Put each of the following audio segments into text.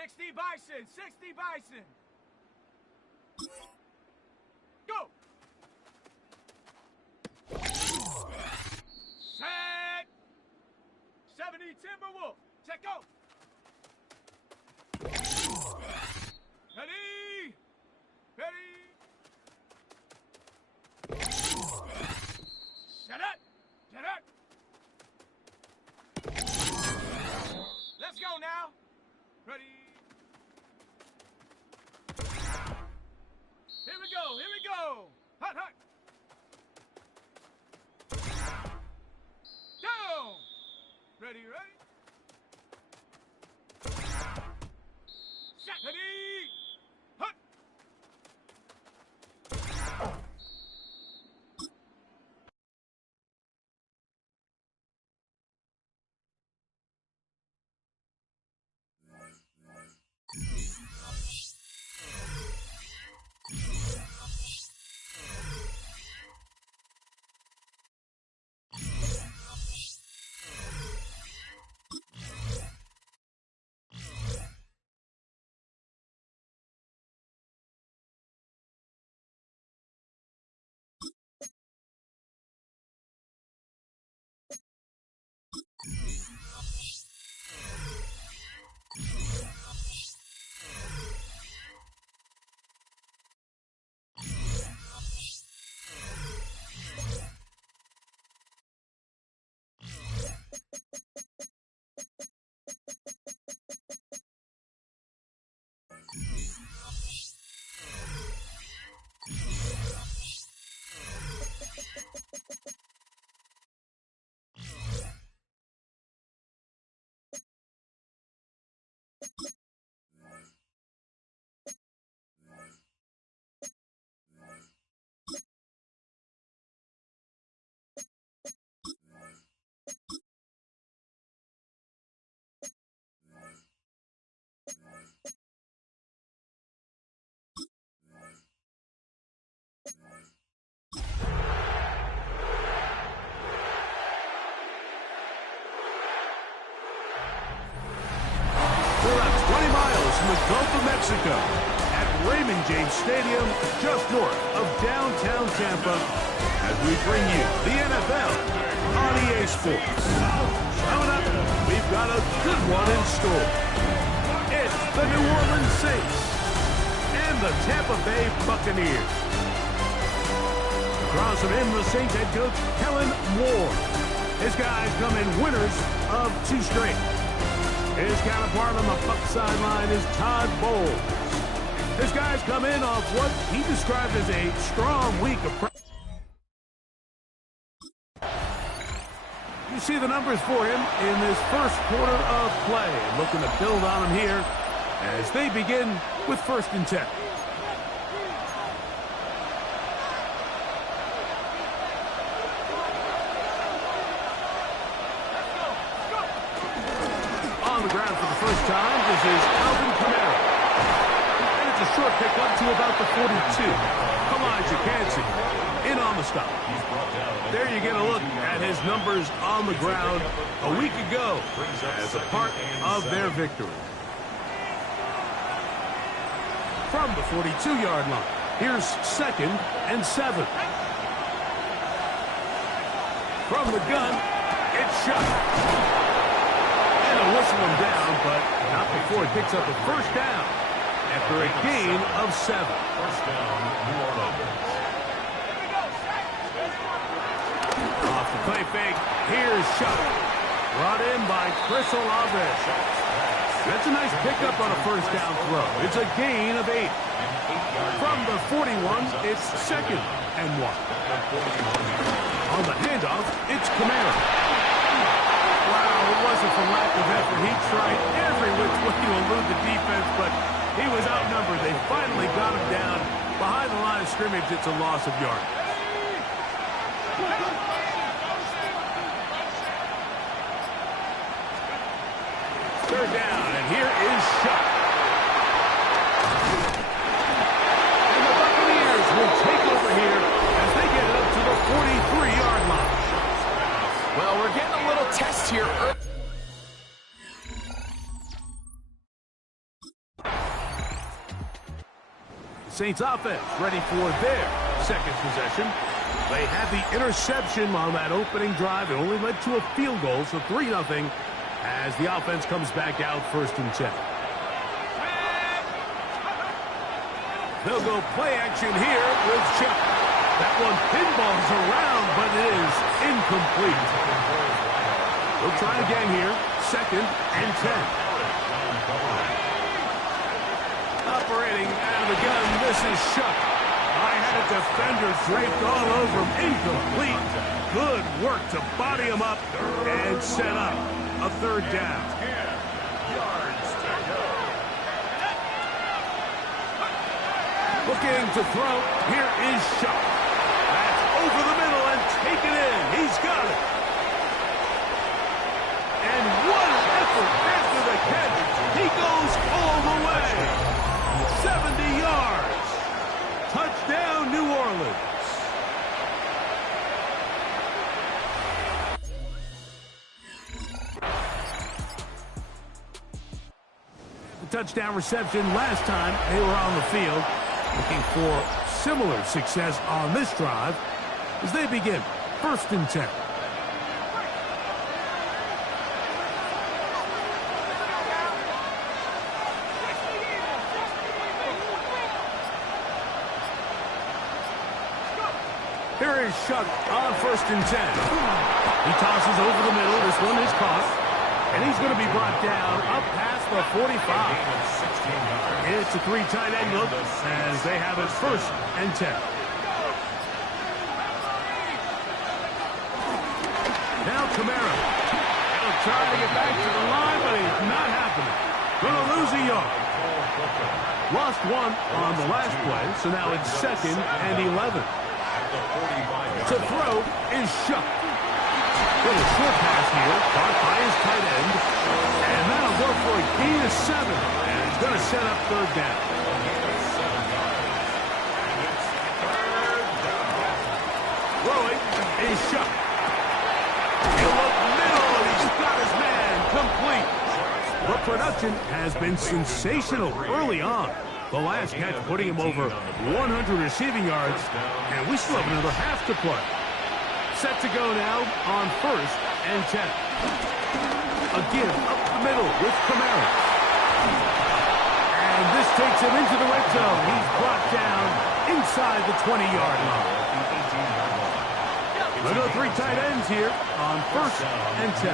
60 Bison, 60 Bison. Go. Set. 70 Timberwolf. Check out. Ready. Ready. Shut up. Shut up. Let's go now. Ready. Here we go. Here we go. Hot, hot. Down. Ready, ready. Set. Ready. Hot. From the Gulf of Mexico at Raymond James Stadium, just north of downtown Tampa, as we bring you the NFL on EA Sports. Coming up, we've got a good one in store. It's the New Orleans Saints and the Tampa Bay Buccaneers. Across from him, the Saints head coach Kellen Moore. His guys come in winners of 2 straight. His counterpart on the Buck sideline is Todd Bowles. His guys come in off what he described as a strong week of practice. You see the numbers for him in this first quarter of play. Looking to build on him here as they begin with 1st and 10. Time, this is Alvin Kamara. And it's a short pickup to about the 42. Elijah Cansey in on the stop. There you get a look at his numbers on the ground a week ago as a part of their victory. From the 42-yard line, here's 2nd and 7. From the gun, it's shot. Whistle him down, but not before he picks up a 1st down after a gain of 7. 1st down, New Orleans. Off the play fake, here's shot. Brought in by Chris Olave. That's a nice pickup on a 1st down throw. It's a gain of 8. From the 41, it's 2nd and 1. On the handoff, it's Kamara. Wow, it wasn't for lack of effort. He tried every which way to elude the defense, but he was outnumbered. They finally got him down behind the line of scrimmage. It's a loss of yardage. 3rd down, and here is Shuck. And the Buccaneers will take over here as they get it up to the 43-yard line. Well, we're getting a little test here. Saints offense ready for their second possession. They had the interception on that opening drive. It only led to a field goal, so 3-0 as the offense comes back out 1st and 10. They'll go play action here with Chip. That one pinballs around, but it is incomplete. They'll try again here, 2nd and 10. Operating out of the gun, this is Shuck. I had a defender draped all over him, incomplete. Good work to body him up and set up a 3rd down. Looking to throw, here is Shuck. That's over the middle and taken in. He's got it. And what an effort after the catch. He goes all the way. 70 yards. Touchdown, New Orleans. The touchdown reception last time they were on the field. Looking for similar success on this drive as they begin 1st and 10. Here is Shuck on 1st and 10. He tosses over the middle. This one is caught. And he's going to be brought down up past the 45. It's a 3 tight end look as they have it 1st and 10. Now Kamara. He'll try to get back to the line, but he's not happening. Going to lose a yard. Lost 1 on the last play, so now it's 2nd and 11. To throw is Shuck. Little short pass here, caught by his tight end. And that'll go for a gain of 7. And it's going to set up 3rd down. Throwing is Shuck. He'll look middle, and he's got his man complete. The production has been sensational early on. The last catch putting him over 100 receiving yards, and we still have another half to play. Set to go now on 1st and 10. Again, up the middle with Kamara. And this takes him into the red zone. He's brought down inside the 20-yard line. Another 3 tight ends here on 1st and 10.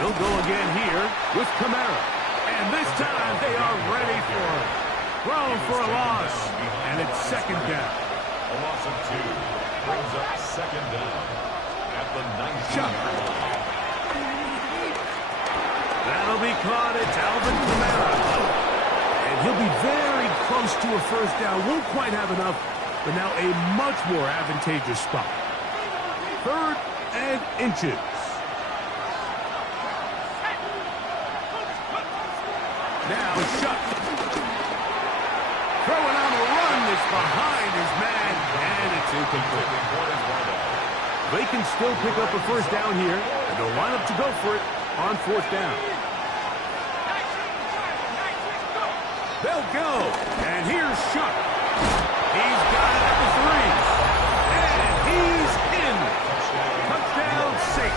He'll go again here with Kamara. And this time they are ready for it. Thrown for a loss. And it's 2nd down. A loss of 2 brings up 2nd down at the 19-yard line. That'll be caught. It's Alvin Kamara. And he'll be very close to a 1st down. Won't quite have enough, but now a much more advantageous spot. 3rd and inches. Now Shuck. Throwing on the run is behind his man, and it's incomplete. They can still pick up a 1st down here, and they'll line up to go for it on 4th down. They'll go, and here's Shuck. He's got it at the 3, and he's in. Touchdown 6.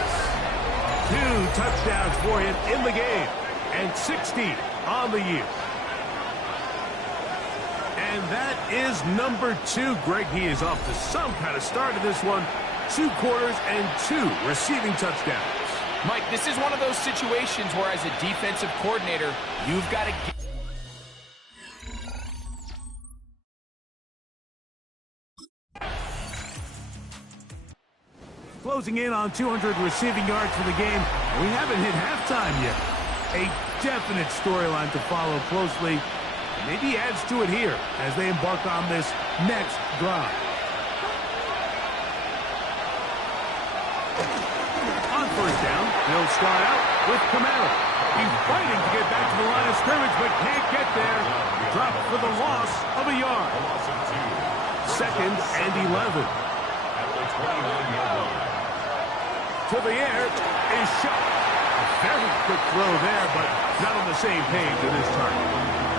2 touchdowns for him in the game, and 16 on the year. And that is number 2. Greg, he is off to some kind of start in this one. 2 quarters and 2 receiving touchdowns. Mike, this is one of those situations where as a defensive coordinator, you've got to get... Closing in on 200 receiving yards for the game. We haven't hit halftime yet. A definite storyline to follow closely. Maybe adds to it here as they embark on this next drive. On 1st down, they'll start out with Kamara. He's fighting to get back to the line of scrimmage, but can't get there. Dropped for the loss of a yard. 2nd and 11. At the 29-yard line. To the air is Shuck. A very quick throw there, but not on the same page with his target.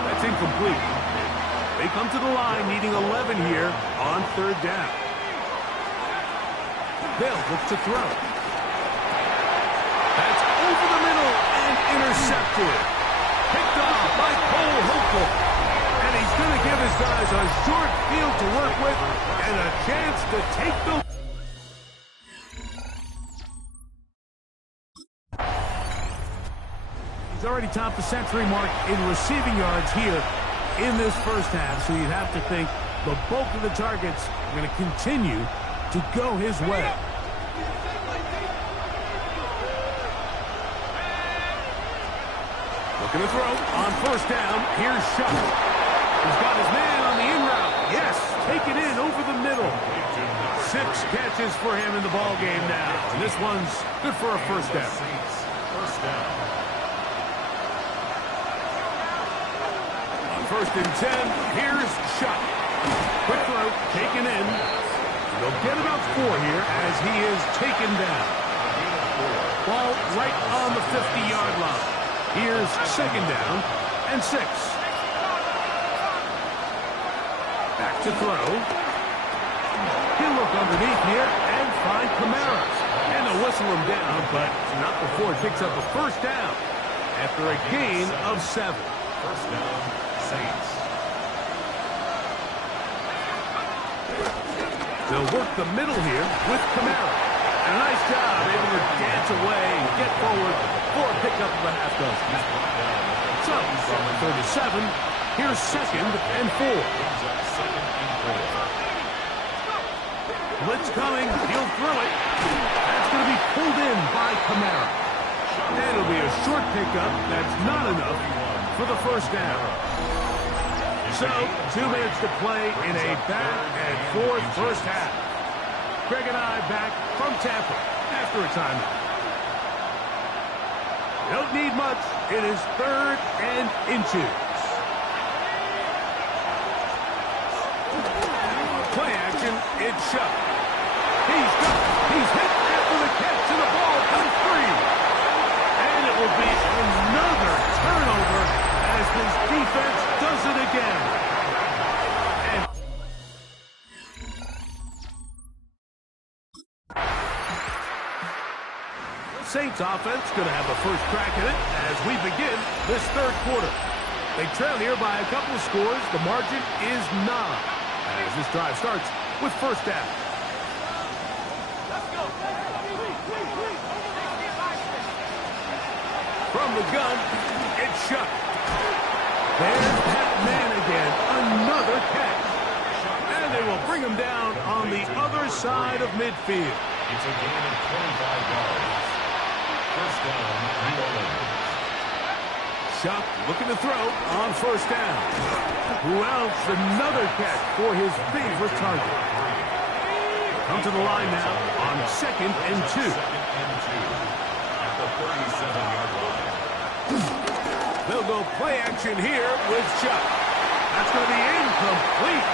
That's incomplete. They come to the line needing 11 here on third down. They'll look to throw. That's over the middle and intercepted. Picked off by Cole Holcomb. And he's going to give his guys a short field to work with and a chance to take the... He's already topped the century mark in receiving yards here in this first half, so you'd have to think the bulk of the targets are going to continue to go his way. Looking to throw on first down. Here's Shuck. He's got his man on the in route. Yes, take it in over the middle. 6 catches for him in the ball game now. And this one's good for a first down. First down. On first and 10, here's Shuck. Quick throw, taken in. They'll get about 4 here as he is taken down. Ball right on the 50-yard line. Here's second down and 6. Back to throw. He'll look underneath here and find Kamara. And they'll whistle him down, but not before he picks up a first down after a gain of 7. First down, Saints. They'll work the middle here with Kamara. And a nice job able to dance away and get forward for a pickup of a half dozen. So, from 37, here's second and 4. Blitz coming, he'll throw it. That's going to be pulled in by Kamara. And it'll be a short pickup that's not enough for the first down. So, 2 minutes to play in a back-and-forth first half. Greg and I back from Tampa after a timeout. Don't need much. It is 3rd and inches. Play action. It's Shuck. He's hit after the catch, and the ball comes free. And it will be another turnover as this defense does it again. Saints offense going to have the first crack at it as we begin this third quarter. They trail here by a couple of scores. The margin is 9 as this drive starts with first down. From the gun, it's Shuck. There's that man again. Another catch. And they will bring him down on the other side of midfield. It's a gain of 25 yards. First down, New Orleans. Shuck looking to throw on first down. Who else? Another catch for his favorite target. Come to the line now on second and 2. At the 37-yard line. They'll go play action here with Shuck. That's going to be incomplete.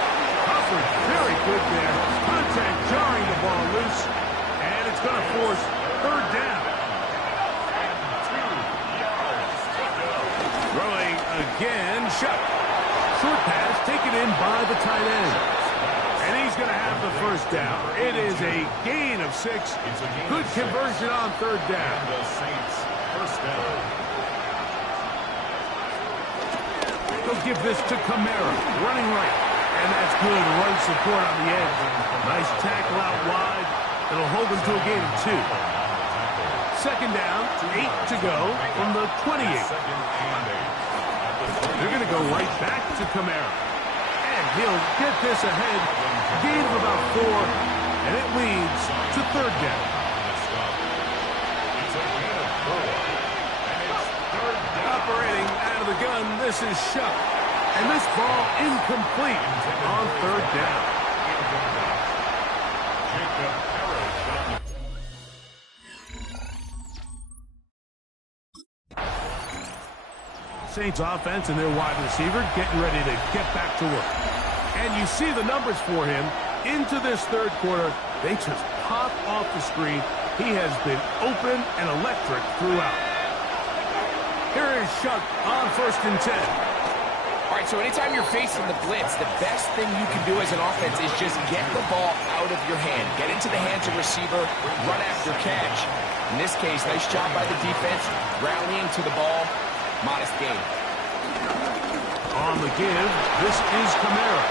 Coverage very good there. Contact jarring the ball loose. And it's going to force third down. Throwing again, Shuck. Short pass taken in by the tight end. And he's going to have the first down. It is a gain of 6. Good conversion on third down. The Saints, first down. They'll give this to Kamara, running right. And that's good run support on the edge. Nice tackle out wide. It'll hold them to a gain of 2. Second down, 8 to go from the 28. They're going to go right back to Kamara. And he'll get this ahead. Gain of about 4. And it leads to third down. It's a gain of 4. And it's third down. Operating out of the gun, this is Shuck. And this ball incomplete on third down. Jacob Parrish on the Saints offense and their wide receiver getting ready to get back to work. And you see the numbers for him into this third quarter. They just pop off the screen. He has been open and electric throughout. Here is Shuck on 1st and 10. All right, so anytime you're facing the blitz, the best thing you can do as an offense is just get the ball out of your hand. Get into the hands of receiver, run after catch. In this case, nice job by the defense, rallying to the ball. Modest gain. On the give, this is Kamara.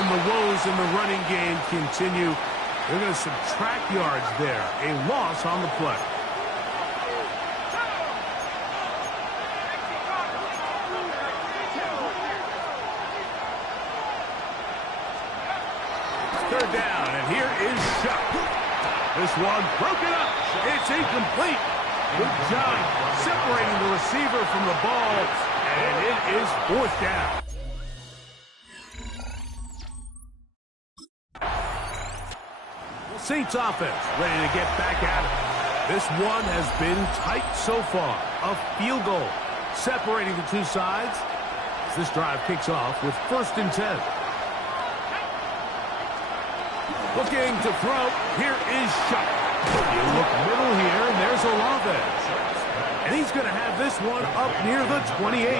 And the woes in the running game continue. They're going to subtract yards there. A loss on the play. Third down, and here is Shuck. This one broken up. It's incomplete. Good job separating the receiver from the ball, and it is 4th down. Saints offense ready to get back at it. This one has been tight so far. A field goal separating the two sides as this drive kicks off with 1st and 10. Looking to throw. Here is Shuck. You look middle here, and there's Olave. And he's going to have this one up near the 28.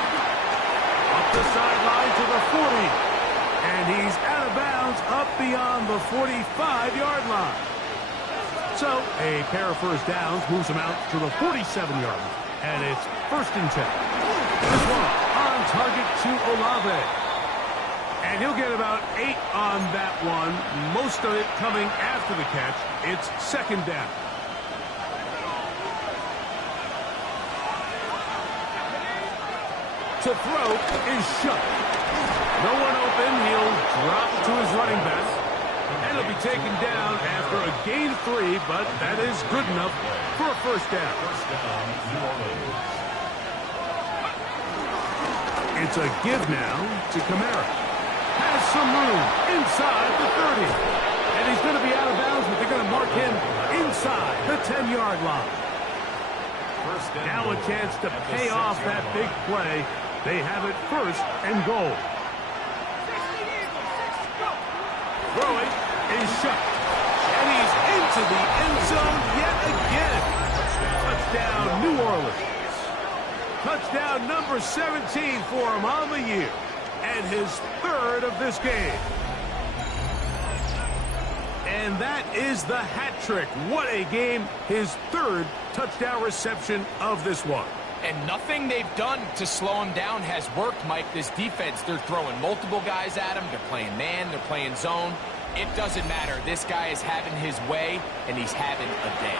Up the sideline to the 40. And he's out of bounds up beyond the 45-yard line. So a pair of first downs moves him out to the 47-yard line. And it's 1st and 10. This one on target to Olave. And he'll get about 8 on that one. Most of it coming after the catch. It's 2nd down. To throw is Shuck. No one open. He'll drop to his running back. And he'll be taken down after a gain of 3, but that is good enough for a 1st down. It's a give now to Kamara. Has some room inside the 30. And he's going to be out of bounds, but they're going to mark him inside the 10-yard line. Now a chance to pay off that big play. They have it 1st and goal. Throwing is Shuck. And he's into the end zone yet again. Touchdown, New Orleans. Touchdown number 17 for him on the year. And his 3rd of this game. And that is the hat trick. What a game. His 3rd touchdown reception of this one. And nothing they've done to slow him down has worked, Mike. This defense, they're throwing multiple guys at him. They're playing man. They're playing zone. It doesn't matter. This guy is having his way, and he's having a day.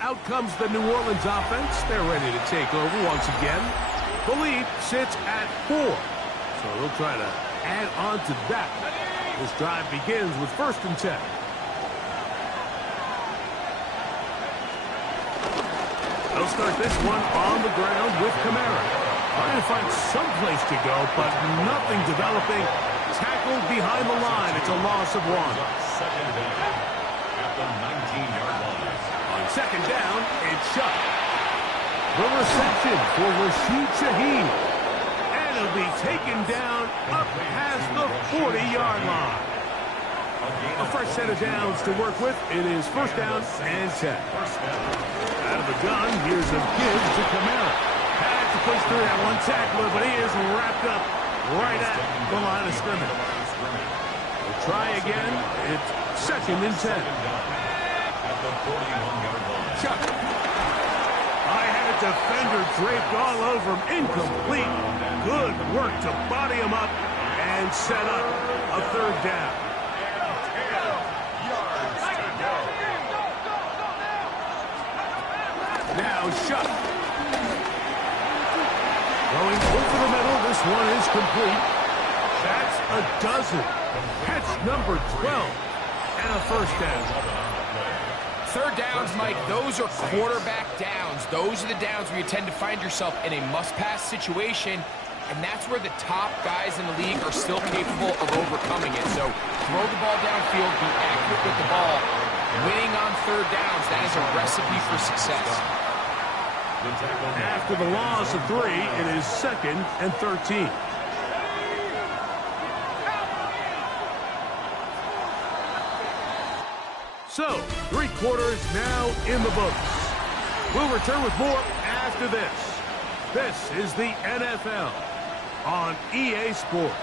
Out comes the New Orleans offense. They're ready to take over once again. The lead sits at 4. So they'll try to add on to that. This drive begins with 1st and 10. They'll start this one on the ground with Kamara. Trying to find some place to go, but nothing developing. Tackled behind the line. It's a loss of 1. Second down at the 19-yard line. On 2nd down, it's Shuck. The reception for Rashid Shaheed. And it'll be taken down up past the 40-yard line. A fresh set of downs to work with. It is 1st down and 10. Out of the gun, here's a give to Kamara. Had to push through that one tackler, but he is wrapped up right at the line of scrimmage. We'll try again. It's 2nd and 10. Chuck. I had a defender draped all over him. Incomplete. Good work to body him up and set up a 3rd down. Now Shuck. Going over the middle. This one is complete. That's a dozen. Catch number 12. And a 1st down. 3rd downs, Mike, those are quarterback downs. Those are the downs where you tend to find yourself in a must-pass situation, and that's where the top guys in the league are still capable of overcoming it. So throw the ball downfield, be accurate with the ball. Winning on 3rd downs, that is a recipe for success. After the loss of 3, it is 2nd and 13. So, 3 quarters now in the books. We'll return with more after this. This is the NFL on EA Sports.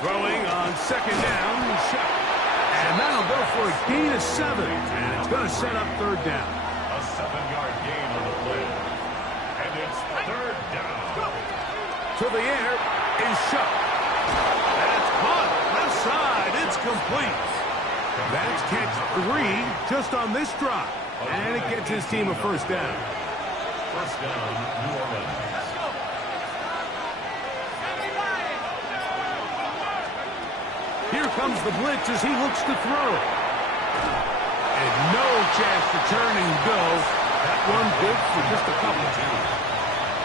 Throwing on 2nd down, shot. And that'll go for a gain of 7, and it's going to set up 3rd down. A 7-yard gain on the play. And it's 3rd down. To the air is shot. That's caught. Left side. It's complete. That's catch 3 just on this drive. And it gets his team a 1st down. 1st down, New Orleans. Here comes the blitz as he looks to throw. And no chance to turn and go. That one good for just a couple.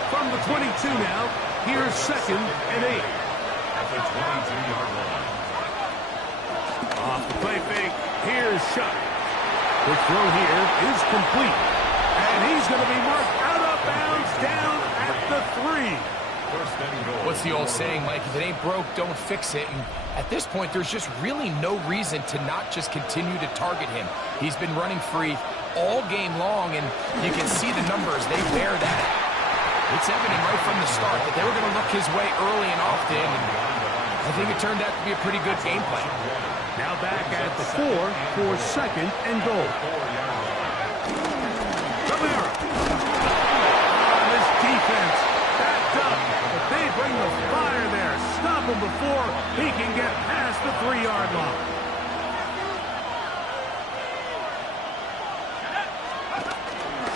From the 22 now, here's 2nd and 8. At the 22-yard line. Off the play fake, here's shot. The throw here is complete. And he's going to be marked out of bounds down at the 3. 1st and goal. What's the old saying, Mike? If it ain't broke, don't fix it. And at this point, there's just really no reason to not just continue to target him. He's been running free all game long, and you can see the numbers. They bear that out. It's evident right from the start that they were going to look his way early and often, and I think it turned out to be a pretty good game plan. Now back at the 4 for 2nd and goal. Camara. This defense backed up, but they bring the fire there. Stop him before he can get past the 3-yard line.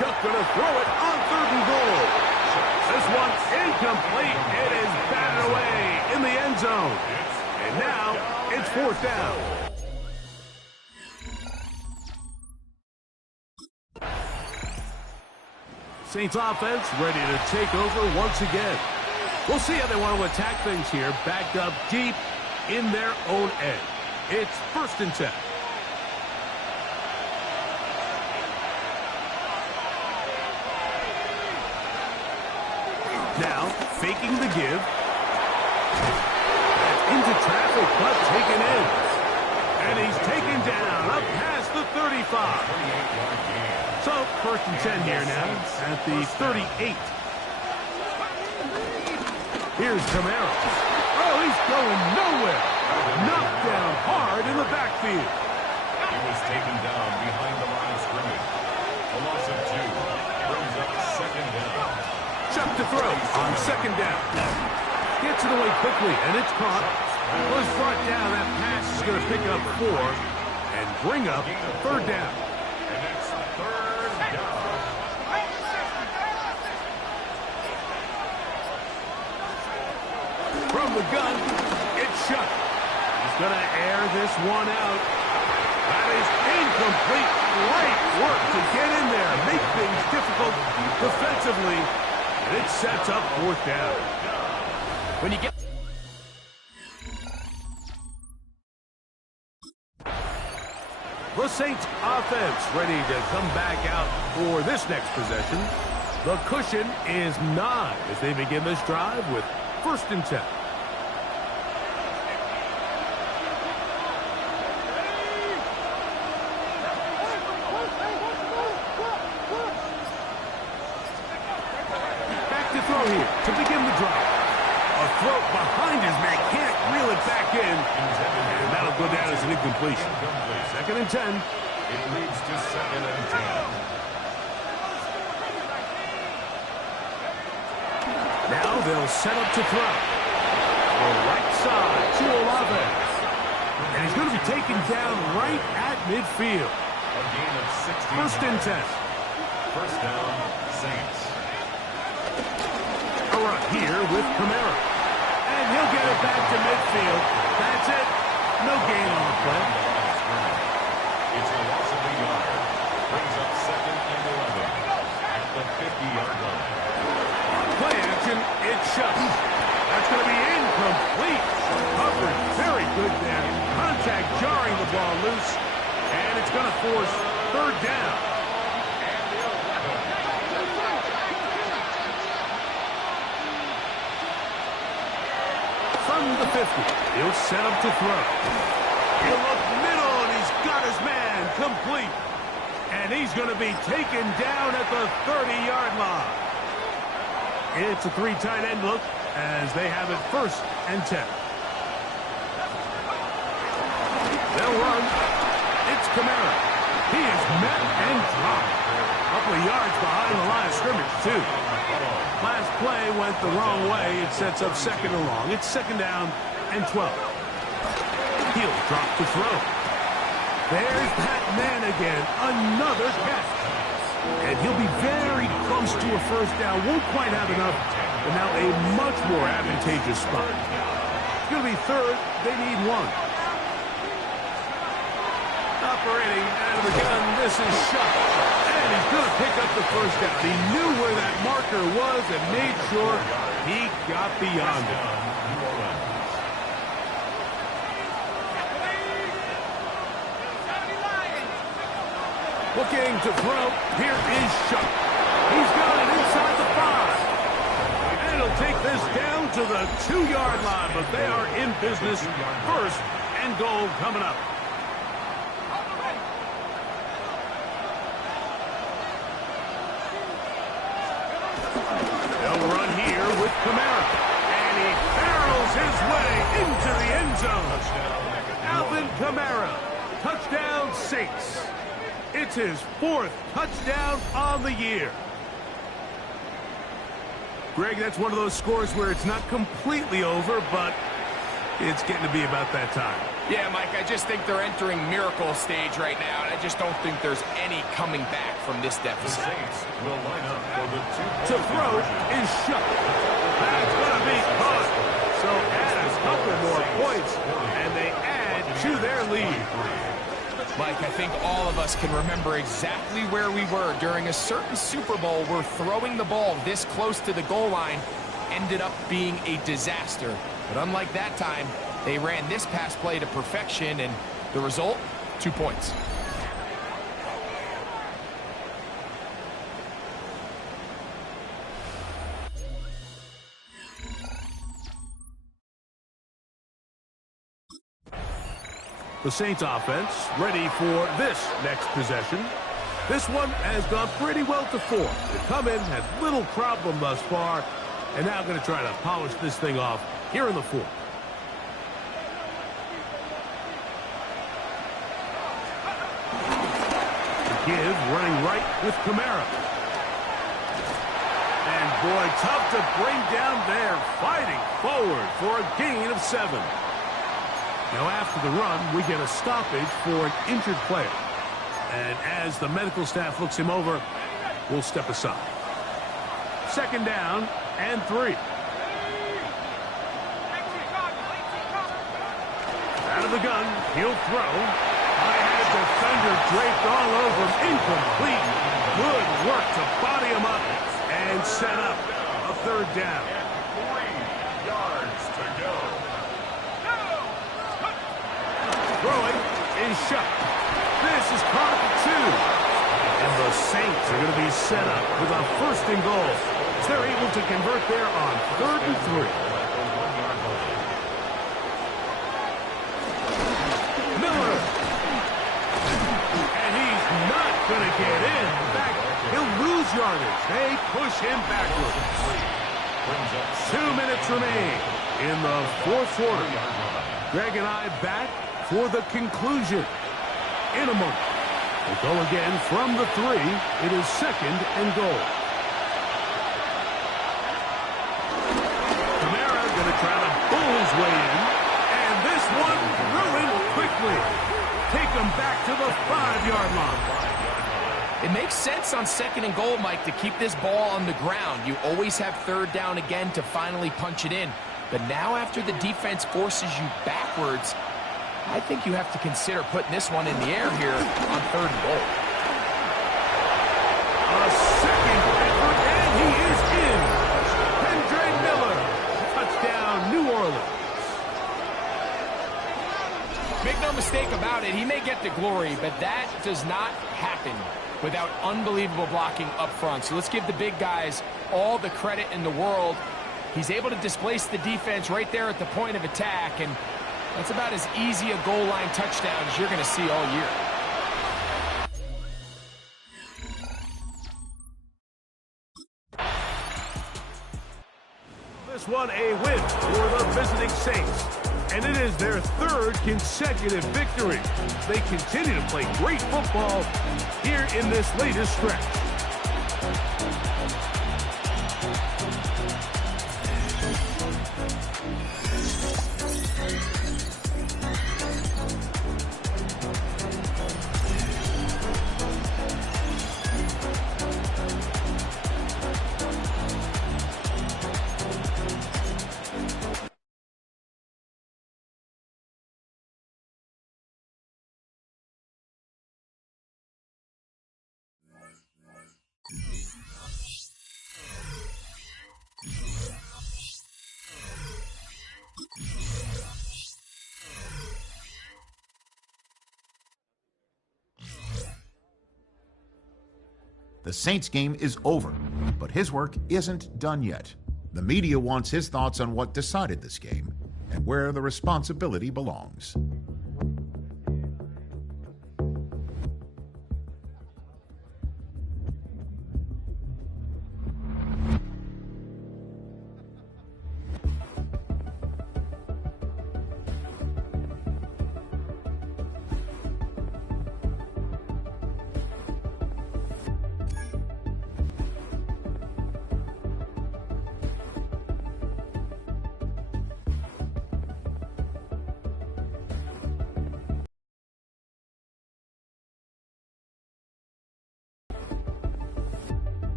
Chuck gonna throw it on 3rd and goal. This one's incomplete. It is batted away in the end zone. And now it's 4th down. Saints offense ready to take over once again. We'll see how they want to attack things here, backed up deep in their own end. It's 1st and 10. Now, faking the give. Into traffic, but taken in. And he's taken down up past the 35. So, 1st and 10 here now at the 38. Here's Camara. Oh, he's going nowhere. Knocked down hard in the backfield. He was taken down behind the line of scrimmage. A loss of 2 brings up 2nd down. Chuck to throw on 2nd down. Gets it away quickly, and it's caught. Was brought down. That pass is going to pick up 4 and bring up 3rd down. And it's 3rd down. From the gun, it's Chuck. He's going to air this one out. That is incomplete. Great work to get in there. Make things difficult defensively. And it sets up 4th down. When you get the Saints offense ready to come back out for this next possession. The cushion is 9 as they begin this drive with 1st and 10. Back to throw here to begin the drive. A throw behind his man, can't reel it back in. And that'll go down as an incompletion. 2nd and 10. It leads to 2nd and 10. Now they'll set up to throw. The right side to Olave. And he's going to be taken down right at midfield. A gain of 60. 1st and 10. 1st down, Saints. A run here with Camara. And he'll get it back to midfield. That's it. No gain on the play. It's a loss of a yard. Brings up 2nd and 11 at the 50-yard line. Play action, it's shut. That's going to be incomplete. Covered very good there. Contact jarring the ball loose. it's going to force third down. From the 50, he'll set up to throw. He'll look middle, and he's got his man complete. And he's going to be taken down at the 30-yard line. It's a 3 tight end look as they have it 1st and 10. They'll run. It's Kamara. He is met and dropped. A couple of yards behind the line of scrimmage, too. Last play went the wrong way. It sets up 2nd and long. It's 2nd down and 12. He'll drop to throw. There's that man again. Another catch. And he'll be very close to a 1st down. Won't quite have enough, but now a much more advantageous spot. It's going to be 3rd. They need 1. Operating out of the gun, this is shot. And he's going to pick up the 1st down. He knew where that marker was and made sure he got beyond it. Looking to throw. Here is Shuck. He's got it inside the 5. And he'll take this down to the 2-yard line, but they are in business. 1st and goal coming up. They'll run here with Kamara. And he barrels his way into the end zone. Alvin Kamara. Touchdown, Saints. It's his 4th touchdown on the year. Greg, that's one of those scores where it's not completely over, but it's getting to be about that time. Yeah, Mike, I just think they're entering miracle stage right now, and I just don't think there's any coming back from this deficit. The Saints will line up for the 2. To throw is Shuck. That's going to be caught. So add a couple more points, and they add to their lead. Mike, I think all of us can remember exactly where we were during a certain Super Bowl where throwing the ball this close to the goal line ended up being a disaster. But unlike that time, they ran this pass play to perfection, and the result, 2 points. The Saints offense ready for this next possession. This one has gone pretty well to 4. They've come in, had little problem thus far, and now going to try to polish this thing off here in the 4th. Give running right with Kamara. And boy, tough to bring down there, fighting forward for a gain of 7. Now after the run, we get a stoppage for an injured player. And as the medical staff looks him over, we'll step aside. 2nd down and 3. Out of the gun, he'll throw. I had a defender draped all over him. Incomplete. Good work to body him up and set up a 3rd down. 3 yards to go. Throwing is Shuck. This is caught at 2. And the Saints are going to be set up with a 1st and goal. They're able to convert there on 3rd and 3. Miller. And he's not going to get in. In fact, he'll lose yardage. They push him backwards. 2 minutes remain in the 4th quarter. Greg and I back for the conclusion in a moment. We'll go again from the 3. It is 2nd and goal. Kamara going to try to bull his way in. And this one ruined quickly. Take him back to the 5-yard line. It makes sense on 2nd and goal, Mike, to keep this ball on the ground. You always have 3rd down again to finally punch it in. But now after the defense forces you backwards, I think you have to consider putting this one in the air here on 3rd and goal. A 2nd effort, and he is in. Andre Miller, touchdown, New Orleans. Big number mistake about it. He may get the glory, but that does not happen without unbelievable blocking up front. So let's give the big guys all the credit in the world. He's able to displace the defense right there at the point of attack, and that's about as easy a goal line touchdown as you're going to see all year. This one a win for the visiting Saints, and it is their third consecutive victory. They continue to play great football here in this latest stretch. The Saints game is over, but his work isn't done yet. The media wants his thoughts on what decided this game and where the responsibility belongs.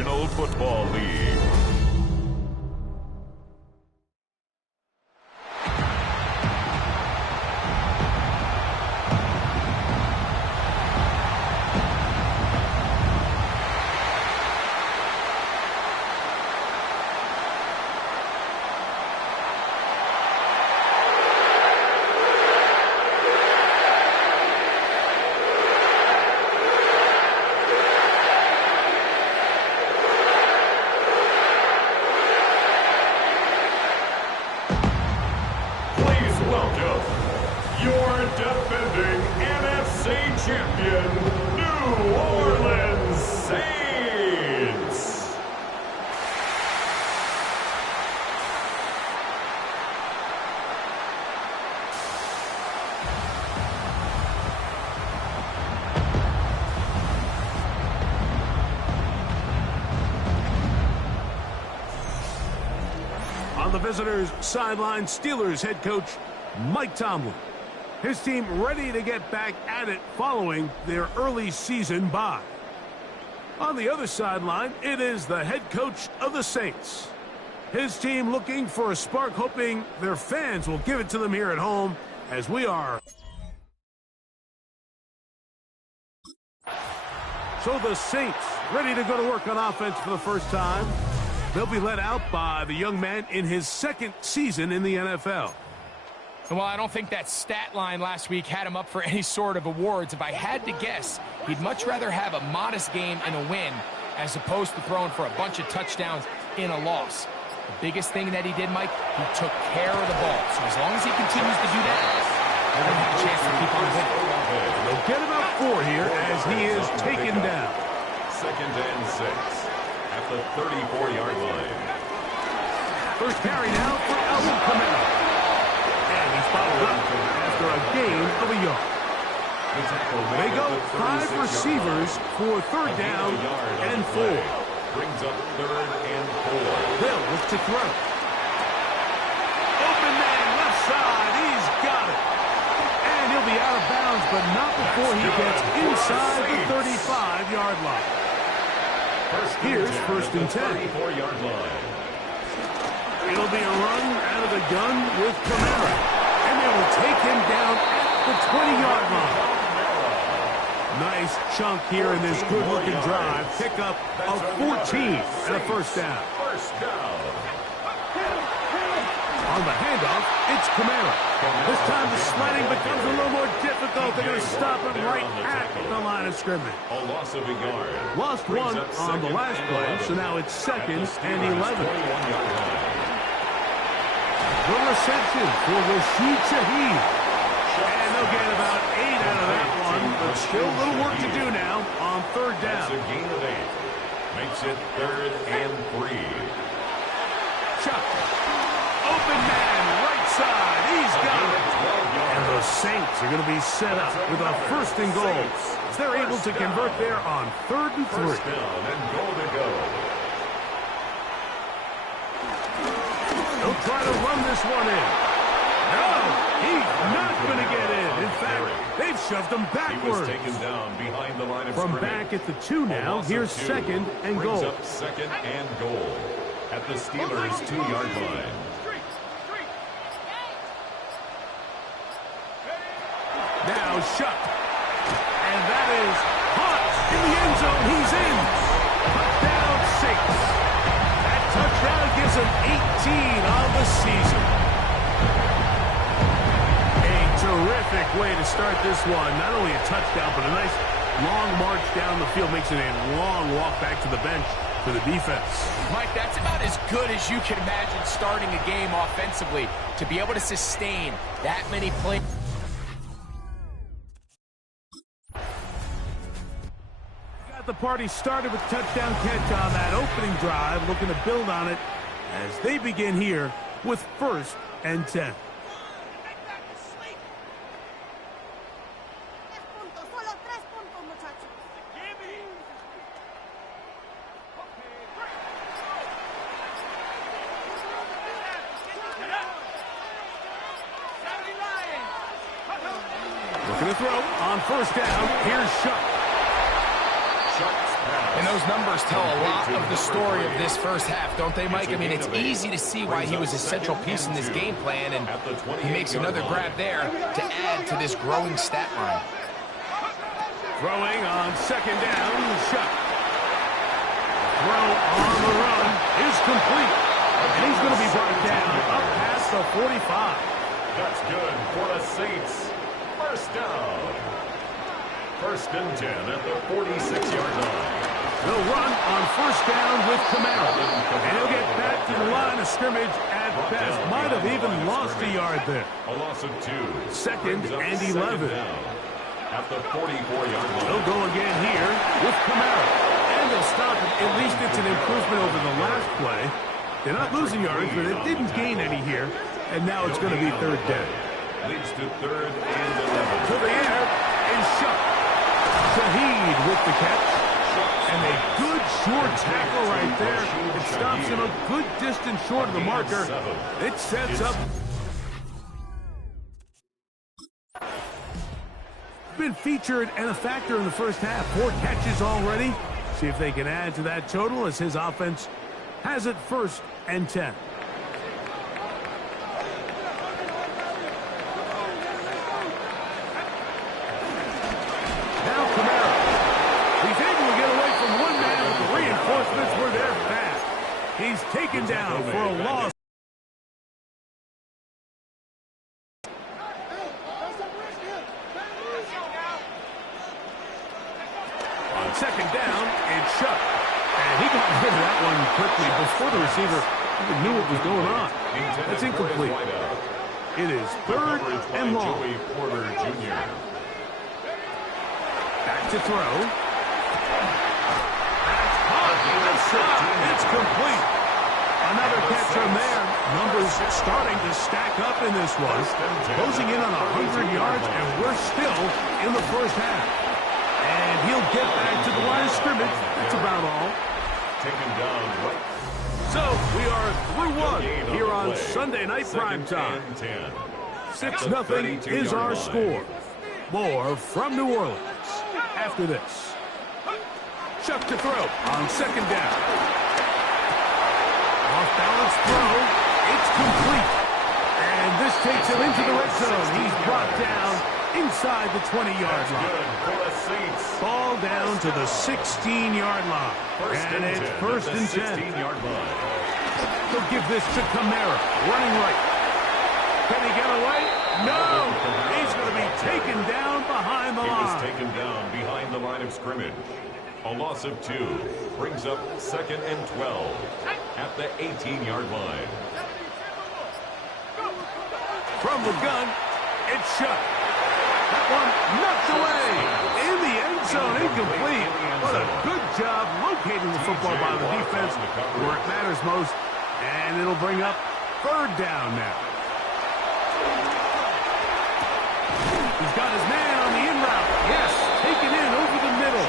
National Football League. Your defending NFC champion, New Orleans Saints. On the visitors' sideline, Steelers head coach Mike Tomlin. His team ready to get back at it following their early season bye. On the other sideline, it is the head coach of the Saints. His team looking for a spark, hoping their fans will give it to them here at home, as we are. So the Saints ready to go to work on offense for the first time. They'll be led out by the young man in his second season in the NFL. Well, I don't think that stat line last week had him up for any sort of awards. If I had to guess, he'd much rather have a modest game and a win as opposed to throwing for a bunch of touchdowns in a loss. The biggest thing that he did, Mike, he took care of the ball. So as long as he continues to do that, they're going to have a chance to keep on winning. They'll get about 4 here as he is taken down. 2nd and 6 at the 34-yard line. First carry now for Alvin Kamara. Followed up after a gain of a yard. They go 5 receivers for 3rd down and 4. Brings up 3rd and 4. Hill look to throw. Open man left side. He's got it. And he'll be out of bounds, but not before he gets inside the 35-yard line. Here's 1st and 10. 34-yard line. It'll be a run out of the gun with Kamara. And they will take him down at the 20-yard line. Nice chunk here in this good-looking drive. Pick up of 14 and a first down. On the handoff, it's Kamara. This time the sliding becomes a little more difficult. They're going to stop him right at the line of scrimmage. A loss of a yard. Lost one on the last play, so now it's 2nd and 11. The reception for Rashid Shaheed. And they'll get about 8 out of that one, but still a little work to do now on 3rd down. That's a gain of 8. Makes it 3rd and 3. Chuck. Open man, right side. He's got it. And the Saints are going to be set up with a 1st and goal. They're able to convert there on 3rd and 3. First down and goal to go. They'll try to run this one in. No, he's not going to get in. In fact, they've shoved him backwards. He was taken down behind the line of From scrimmage. back at the 2 now, here's 2nd and goal. Up 2nd and goal at the Steelers' 2-yard line. Now shut. And that is hot in the end zone. He's in. Touchdown Saints. That touchdown gives him 18 on the season. A terrific way to start this one. Not only a touchdown, but a nice long march down the field. Makes it a long walk back to the bench for the defense. Mike, that's about as good as you can imagine starting a game offensively. To be able to sustain that many plays. Got the party started with touchdown catch on that opening drive. Looking to build on it as they begin here with 1st and 10. Looking to throw on 1st down. Here's Shuck. And those numbers tell a lot of the story of this first half, don't they, Mike? I mean, it's easy to see why he was a central piece in this game plan, and he makes another grab there to add to this growing stat line. Throwing on second down, shot. Throw on the run is complete. And he's going to be brought down up past the 45. That's good for the Saints. First down. First and 10 at the 46-yard line. They'll run on first down with Camaro. And he'll get back to the line of scrimmage at best. Might have even lost a yard there. A loss of 2. Second and 11. At the 44-yard line. They'll go again here with Camaro. And they'll stop it. At least it's an improvement over the last play. They're not losing yards, but it didn't gain any here. And now it's going to be third down. Leads to third and 11. To the air and shot. Shaheed with the catch. And a good short tackle right there. It stops him a good distance short of the marker. It sets up. Been featured and a factor in the first half. 4 catches already. See if they can add to that total as his offense has it first and 10. Now Camaro. He's able to get away from one man, but the reinforcements were there fast. He's taken down for a loss. On second down, it's shut. And he got rid of that one quickly before the receiver even knew what was going on. That's incomplete. It is third and long. Back to throw. That's caught. That's shot. It's complete. Another catch from there. Numbers starting to stack up in this one. Closing in on 100 yards, and we're still in the first half. And he'll get back to the line of scrimmage. That's about all. Taken down right. So we are through one here on Sunday Night Primetime. 6-0 is our score. More from New Orleans after this. Chuck to throw on second down. Off-balance throw. It's complete. And this takes him into the red zone. He's brought down inside the 20-yard line. Ball down to the 16-yard line. And it's first and 10. They'll give this to Camaro. Running right. Can he get away? No! He's going to be taken down behind the line. He was taken down behind the line of scrimmage. A loss of 2 brings up second and 12 at the 18-yard line. From the gun, it's shot. That one knocked away. In the end zone, incomplete. What a good job locating the football by the defense where it matters most. And it'll bring up third down now. He's got his man on the in route. Yes, taken in over the middle.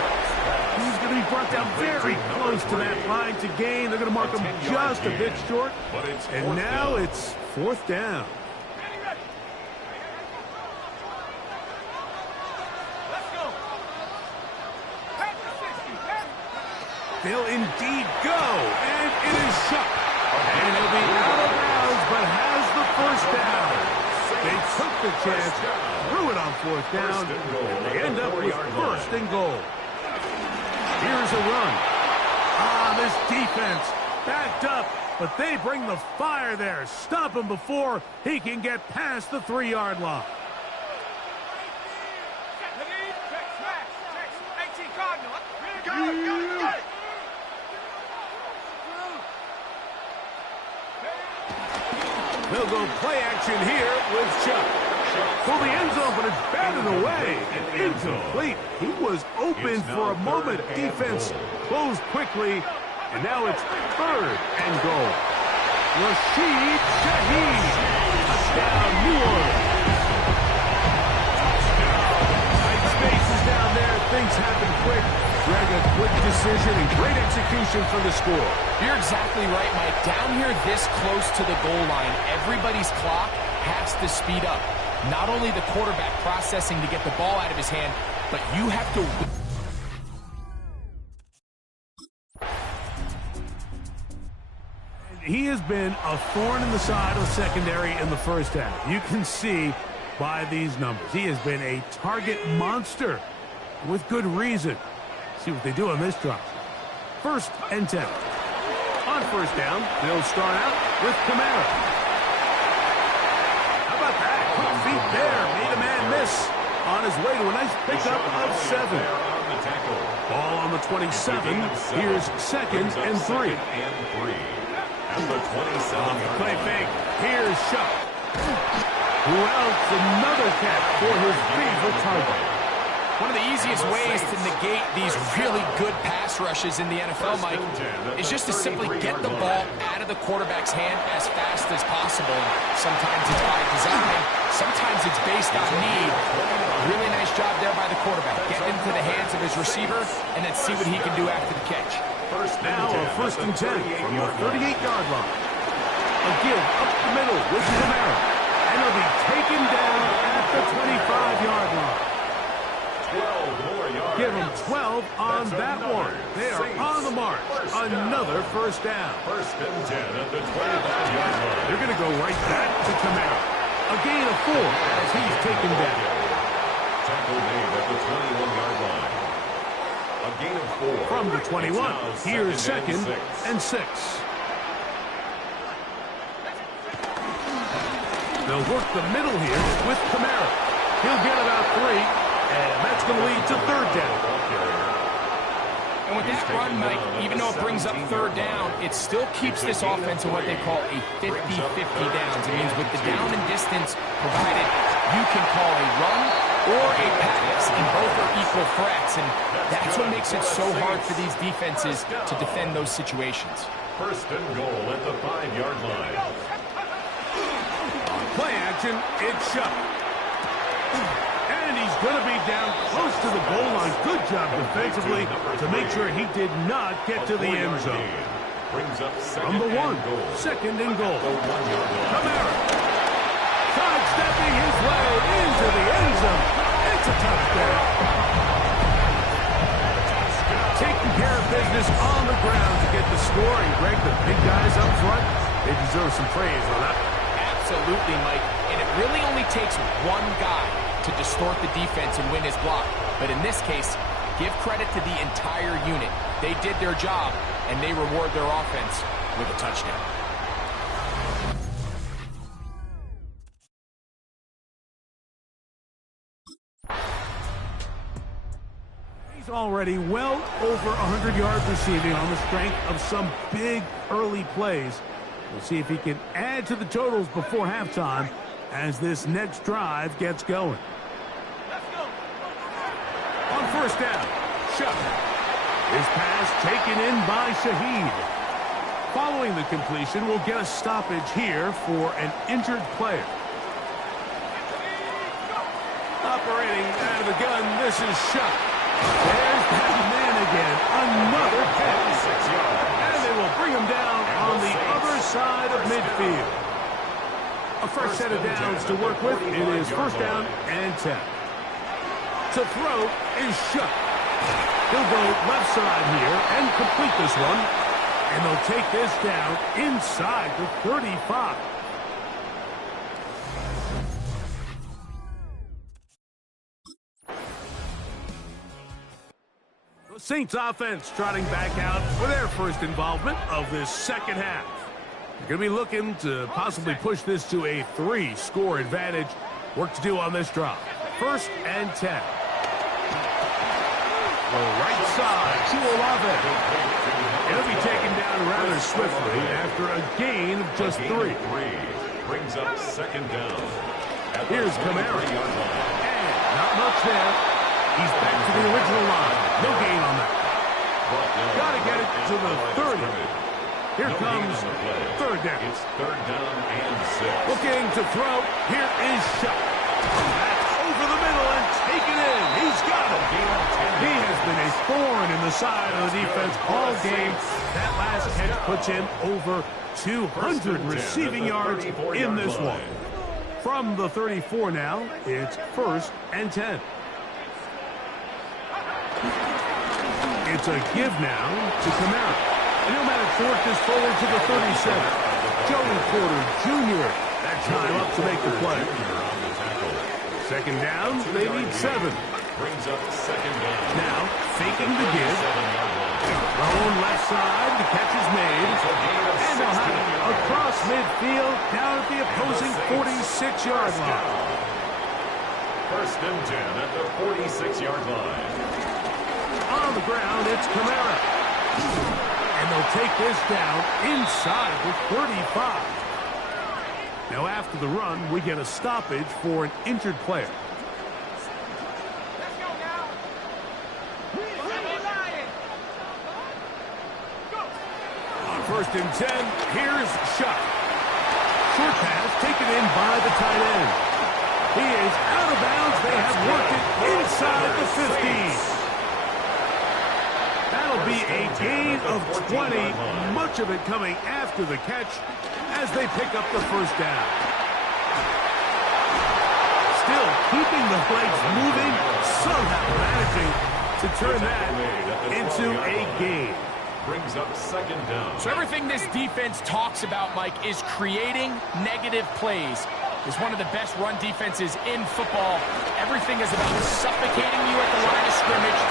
He's going to be brought down very close to that line to gain. They're going to mark him just a bit short. And now it's fourth down. They'll indeed go, and it is shut. And he'll be out of bounds, but has the first down. They took the chance, threw it on fourth down, and they end up with first and goal. Here's a run. This defense backed up, but they bring the fire there. Stop him before he can get past the 3-yard line. They'll go play action here with Chuck. For the end zone, but it's batted away and incomplete. He was open for a moment. Defense closed quickly, and now it's third and goal. Rashid Shaheed. Touchdown, New Orleans. Tight spaces down there. Things happen quick. Greg, a quick decision and great execution for the score. You're exactly right, Mike. Down here this close to the goal line, everybody's clock has to speed up. Not only the quarterback processing to get the ball out of his hand, but you have to... he has been a thorn in the side of the secondary in the first half. You can see by these numbers. He has been a target monster with good reason. See what they do on this drive. 1st and 10. On 1st down, they'll start out with Kamara. How about that? Quick feet there. Made a man miss. On his way to a nice pickup of 7. Ball on the 27. Here's 2nd and 3. And the 27. Play fake. Here's Shuck. Who else? Another catch for his favorite target. One of the easiest ways to negate these really good pass rushes in the NFL, Mike, is just to simply get the ball out of the quarterback's hand as fast as possible. Sometimes it's by design, sometimes it's based on need. Really nice job there by the quarterback. Get into the hands of his receiver and then see what he can do after the catch. Now a 1st and 10 from the 38-yard line. A give up the middle with Kamara. And he'll be taken down at the 25-yard line. Give him 12 on that one. They are on the march. Another 1st down. 1st and 10 at the 25-yard line. They're going to go right back to Kamara. A gain of 4 as he's taken down. Tackle made at the 21-yard line. A gain of 4. From the 21, here's 2nd and 6. They'll work the middle here with Kamara. He'll get about 3. And that's going to lead to 3rd down. And with that run, Mike, even though it brings up 3rd down, it still keeps this offense in what they call a 50-50 downs. It means with the down and distance provided, you can call a run or a pass, and both are equal threats. And that's what makes it so hard for these defenses to defend those situations. 1st and goal at the 5-yard line. Play action, it's Shuck. And he's going to be down close to the goal line. Good job defensively to make sure he did not get to the end zone. From the 1, 2nd and goal. Kamara sidestepping his way into the end zone. It's a touchdown. Taking care of business on the ground to get the score. And Greg, the big guys up front, they deserve some praise on that. Absolutely, Mike. And it really only takes one guy to distort the defense and win his block. But in this case, give credit to the entire unit. They did their job, and they reward their offense with a touchdown. He's already well over 100 yards receiving on the strength of some big early plays. We'll see if he can add to the totals before halftime as this next drive gets going. On 1st down, Shuck. His pass taken in by Shaheed. Following the completion, we'll get a stoppage here for an injured player. Operating out of the gun, this is Shuck. There's that man again. Another catch. And they will bring him down on the other side of midfield. A fresh set of downs to work with. It is 1st down and 10. To throw is Shuck. He'll go left side here and complete this one. And they'll take this down inside the 35. The Saints offense trotting back out for their first involvement of this second half. They're going to be looking to possibly push this to a 3-score advantage. Work to do on this drive. 1st and 10. The right side to Olave. It'll be taken down rather swiftly after a gain of just 3. Brings up 2nd down. Here's Kamara. And not much there. He's back to the original line. No gain on that. Got to get it to the 30. Here comes 3rd down. It's 3rd down and 6. Looking to throw. Here is Shuck. That's over the middle and taken in. He's got it. He has been a thorn in the side of the defense all game. That last catch puts him over 200 receiving yards in this one. From the 34 now, it's 1st and 10. It's a give now to Kamara. He'll manage to work this forward to the 37. Joey Porter Jr. That time up to make the play. Second down, they need 7. Brings up second down. Now, faking the give. Thrown left side, the catch is made. And they'll have it across midfield, down at the opposing 46-yard line. First and 10 at the 46-yard line. On the ground, it's Kamara. And they'll take this down inside the 35. Now, after the run, we get a stoppage for an injured player. Let's go now. Go. On first and 10, here's Shuck. Short pass taken in by the tight end. He is out of bounds. They have worked it inside the 15. That'll be a gain of 20, much of it coming after the catch as they pick up the first down. Still keeping the legs moving, somehow managing to turn that into a gain. Brings up second down. So everything this defense talks about, Mike, is creating negative plays. It's one of the best run defenses in football. Everything is about suffocating you at the line of scrimmage,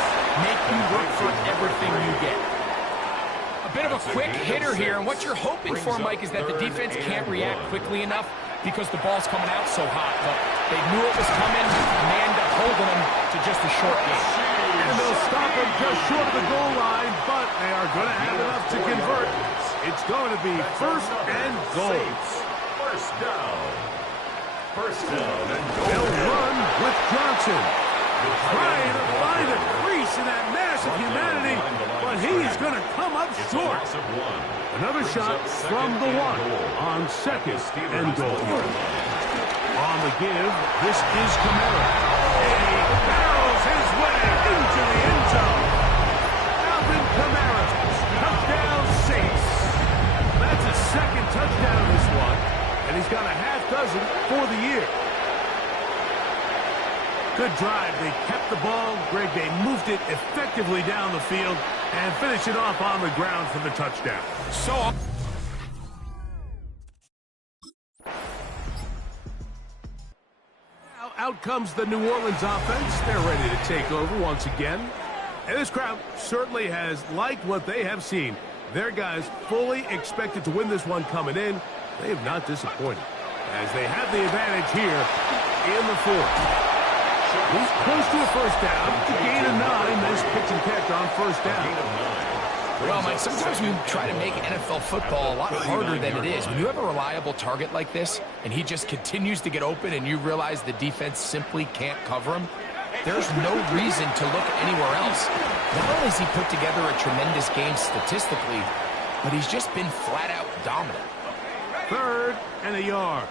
make you work for everything you get. A bit of a quick hitter here, and what you're hoping for, Mike, is that the defense can't react quickly enough because the ball's coming out so hot. But they knew it was coming, and they end up holding them to just a short game. And they'll stop him just short of the goal line, but they are going to have enough to convert. It's going to be first and goal. First down. First down and goal. They'll run with Johnson. Trying to find a crease in that mass of humanity, but he's going to come up short. Another shot from the 1 on second and goal. On the give, this is Kamara. And he barrels his way into the end zone. Alvin Kamara, touchdown Saints. That's a second touchdown this one, and he's got a half dozen for the year. Good drive. They kept the ball. Greg, they moved it effectively down the field and finished it off on the ground for the touchdown. So now out comes the New Orleans offense. They're ready to take over once again. And this crowd certainly has liked what they have seen. Their guys fully expected to win this one coming in. They have not disappointed as they have the advantage here in the fourth. He's close to a first down. The gain of 9. Nice pitch and catch on first down. Well, Mike, sometimes we try to make NFL football a lot harder than it is. When you have a reliable target like this, and he just continues to get open, and you realize the defense simply can't cover him, there's no reason to look anywhere else. Not only has he put together a tremendous game statistically, but he's just been flat-out dominant. Third and a yard.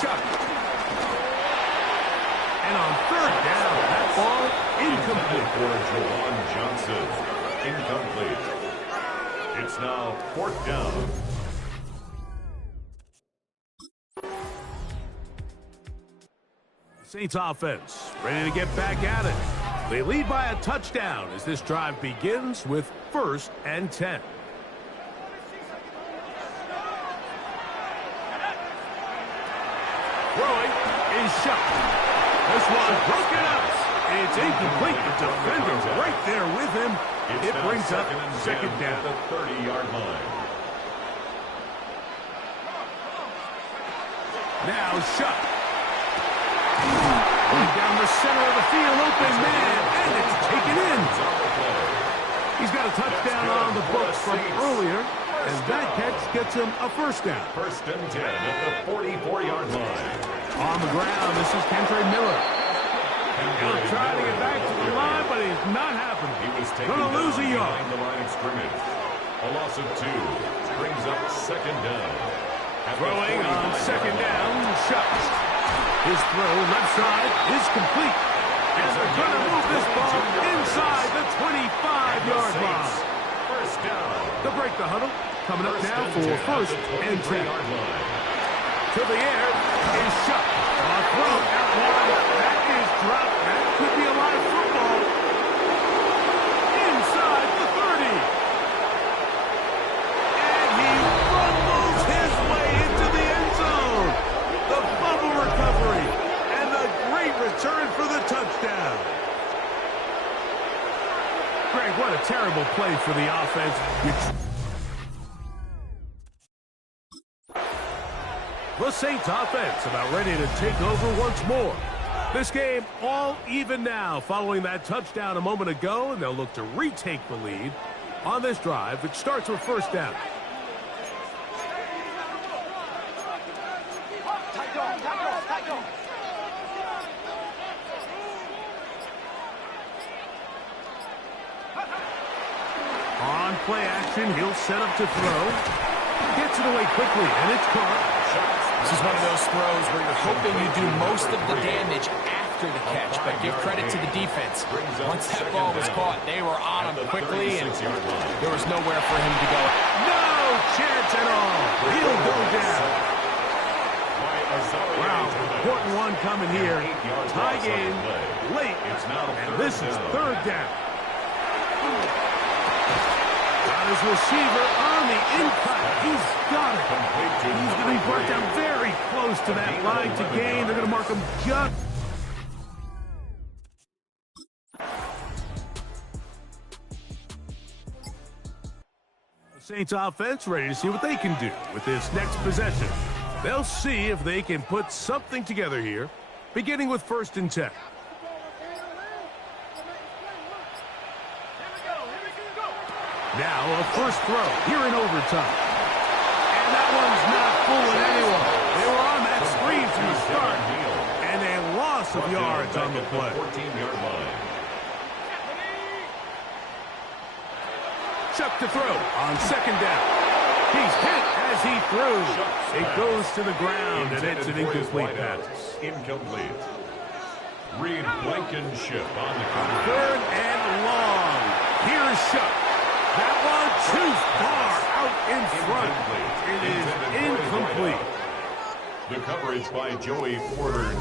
Chuck. And on third down, that ball incomplete. For Jawan Johnson. Incomplete. It's now fourth down. Saints offense ready to get back at it. They lead by a touchdown as this drive begins with first and 10. Throwing is shot. This one broken up. It's incomplete. The defender's right there with him. It brings up second down. The 30-yard line. Now shot. Right down the center of the field, open man, and it's taken in. He's got a touchdown on the books from earlier, and that catch gets him a first down. First and 10 at the 44-yard line. On the ground, this is Kentre Miller. He'll try to get back to the line, but he's not happening. He was taken Gonna lose a yard. behind the line of scrimmage. A loss of 2 brings up second down. Throwing on second down, shots. His throw left side is complete. And they're going to move this ball inside the 25-yard line. First down. To break the huddle, coming up now for first and 10. To the air is shot. A throw out wide. That is drop. That could be a live football. Inside the 30. And he rumbles his way into the end zone. The fumble recovery. And a great return for the touchdown. Greg, what a terrible play for the offense. The Saints offense about ready to take over once more. This game all even now following that touchdown a moment ago, and they'll look to retake the lead on this drive, which starts with first down. On play action, he'll set up to throw. Gets it away quickly, and it's caught. This is one of those throws where you're hoping you do most of the damage after the catch, but give credit to the defense. Once that ball was caught, they were on him quickly, and there was nowhere for him to go. No chance at all. He'll go down. Wow, important one coming here. Tie game late, and this is third down. Got his receiver on the in-cut. He's got it. He's going to be brought down very close to that line to gain. They're going to mark him just. The Saints offense ready to see what they can do with this next possession. They'll see if they can put something together here, beginning with 1st and 10. Now a first throw here in overtime. And that one's not fooling anyone. They were on that screen from the start. And a loss of yards on the play. 14-yard line. Chuck to throw on second down. He's hit as he threw. It goes to the ground, and it's an incomplete pass. Incomplete. Reed Blankenship on the cover. 3rd and long. Here's Shuck. That one too far out in front. It is incomplete. The coverage by Joey Porter.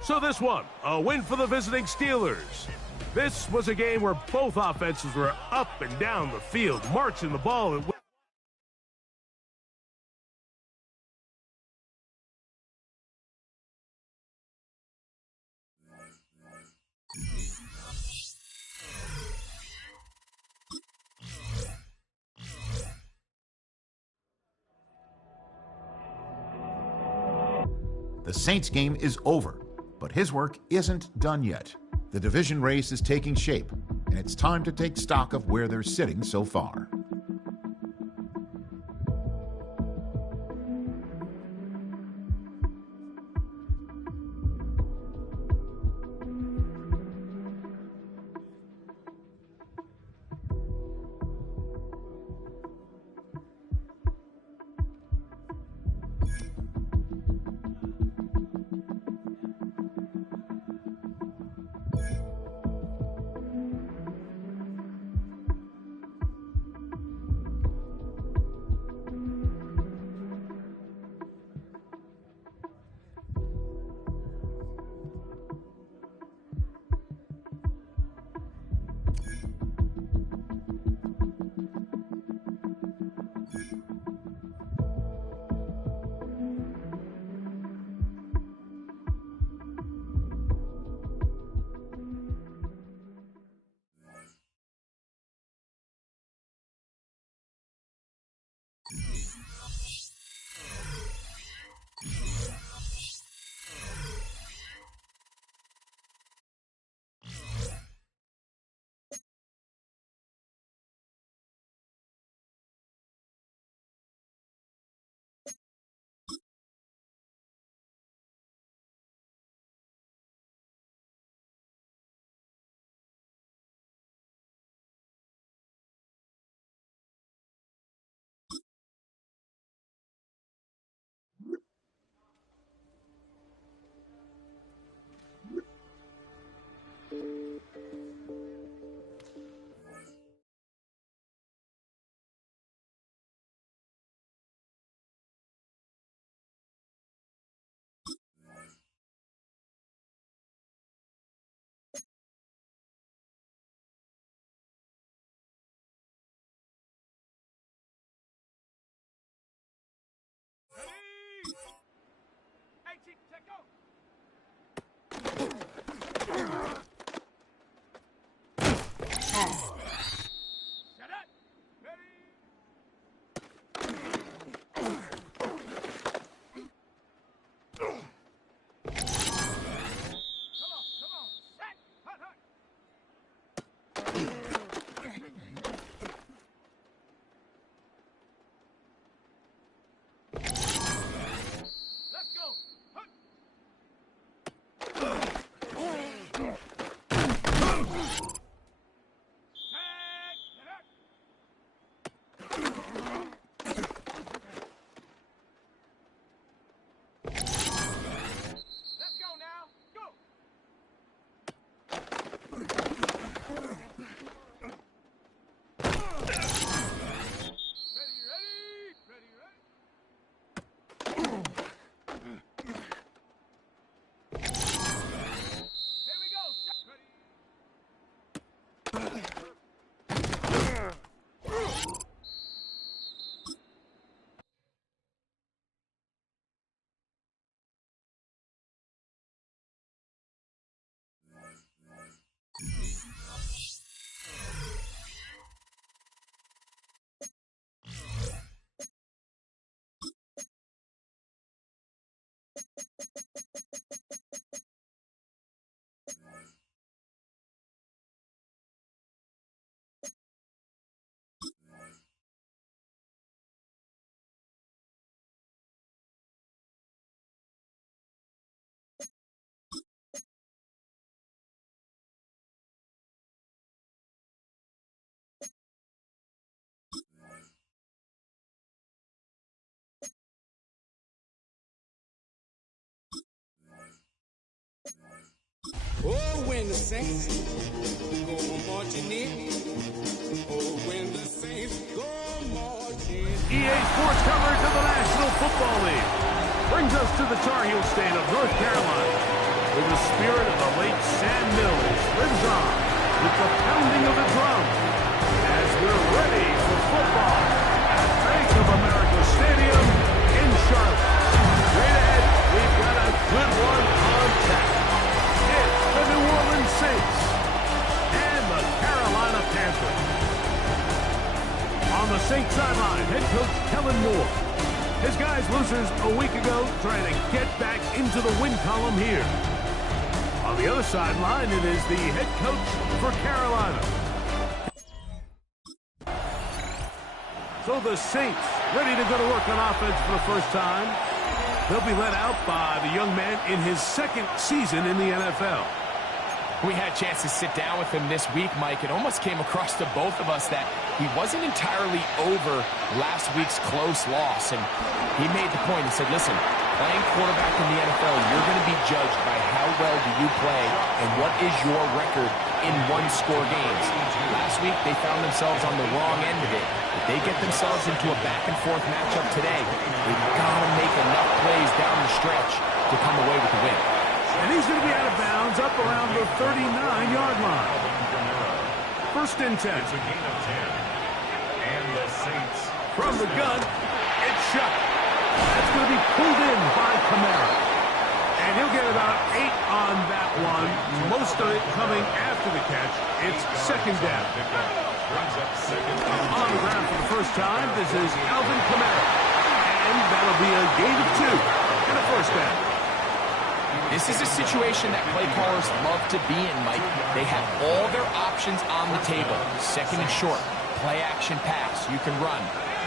So this one, a win for the visiting Steelers. This was a game where both offenses were up and down the field, marching the ball. And The Saints game is over, but his work isn't done yet. The division race is taking shape, and it's time to take stock of where they're sitting so far. when the saints go marching in. Oh, when the saints go marching in. EA Sports coverage of the National Football League brings us to the Tar Heel state of North Carolina, where the spirit of the late Sam Mills lives on with the pounding of the drum as we're ready for football at Bank of America Stadium in Charlotte. Straight ahead, we've got a good one on tap. It's the New Orleans Saints and the Carolina Panthers. On the Saints sideline, head coach Kellen Moore. His guys losers a week ago trying to get back into the win column here. On the other sideline, it is the head coach for Carolina. So the Saints ready to go to work on offense for the first time. They'll be led out by the young man in his second season in the NFL. We had a chance to sit down with him this week, Mike. It almost came across to both of us that he wasn't entirely over last week's close loss. And he made the point. He said, listen, playing quarterback in the NFL, you're going to be judged by how well do you play and what is your record in one-score games. Last week, they found themselves on the wrong end of it. If they get themselves into a back-and-forth matchup today, they've got to make enough plays down the stretch to come away with the win. And he's going to be out of bounds up around the 39-yard line. First and 10. It's a gain of 10. And the Saints. From the gun, it's shot. That's going to be pulled in by Kamara. And he'll get about 8 on that one. Most of it coming after the catch. It's second down. On the ground for the first time, this is Alvin Kamara. And that'll be a gain of 2 and a first down. This is a situation that play callers love to be in, Mike. They have all their options on the table. Second and short, play action pass, you can run.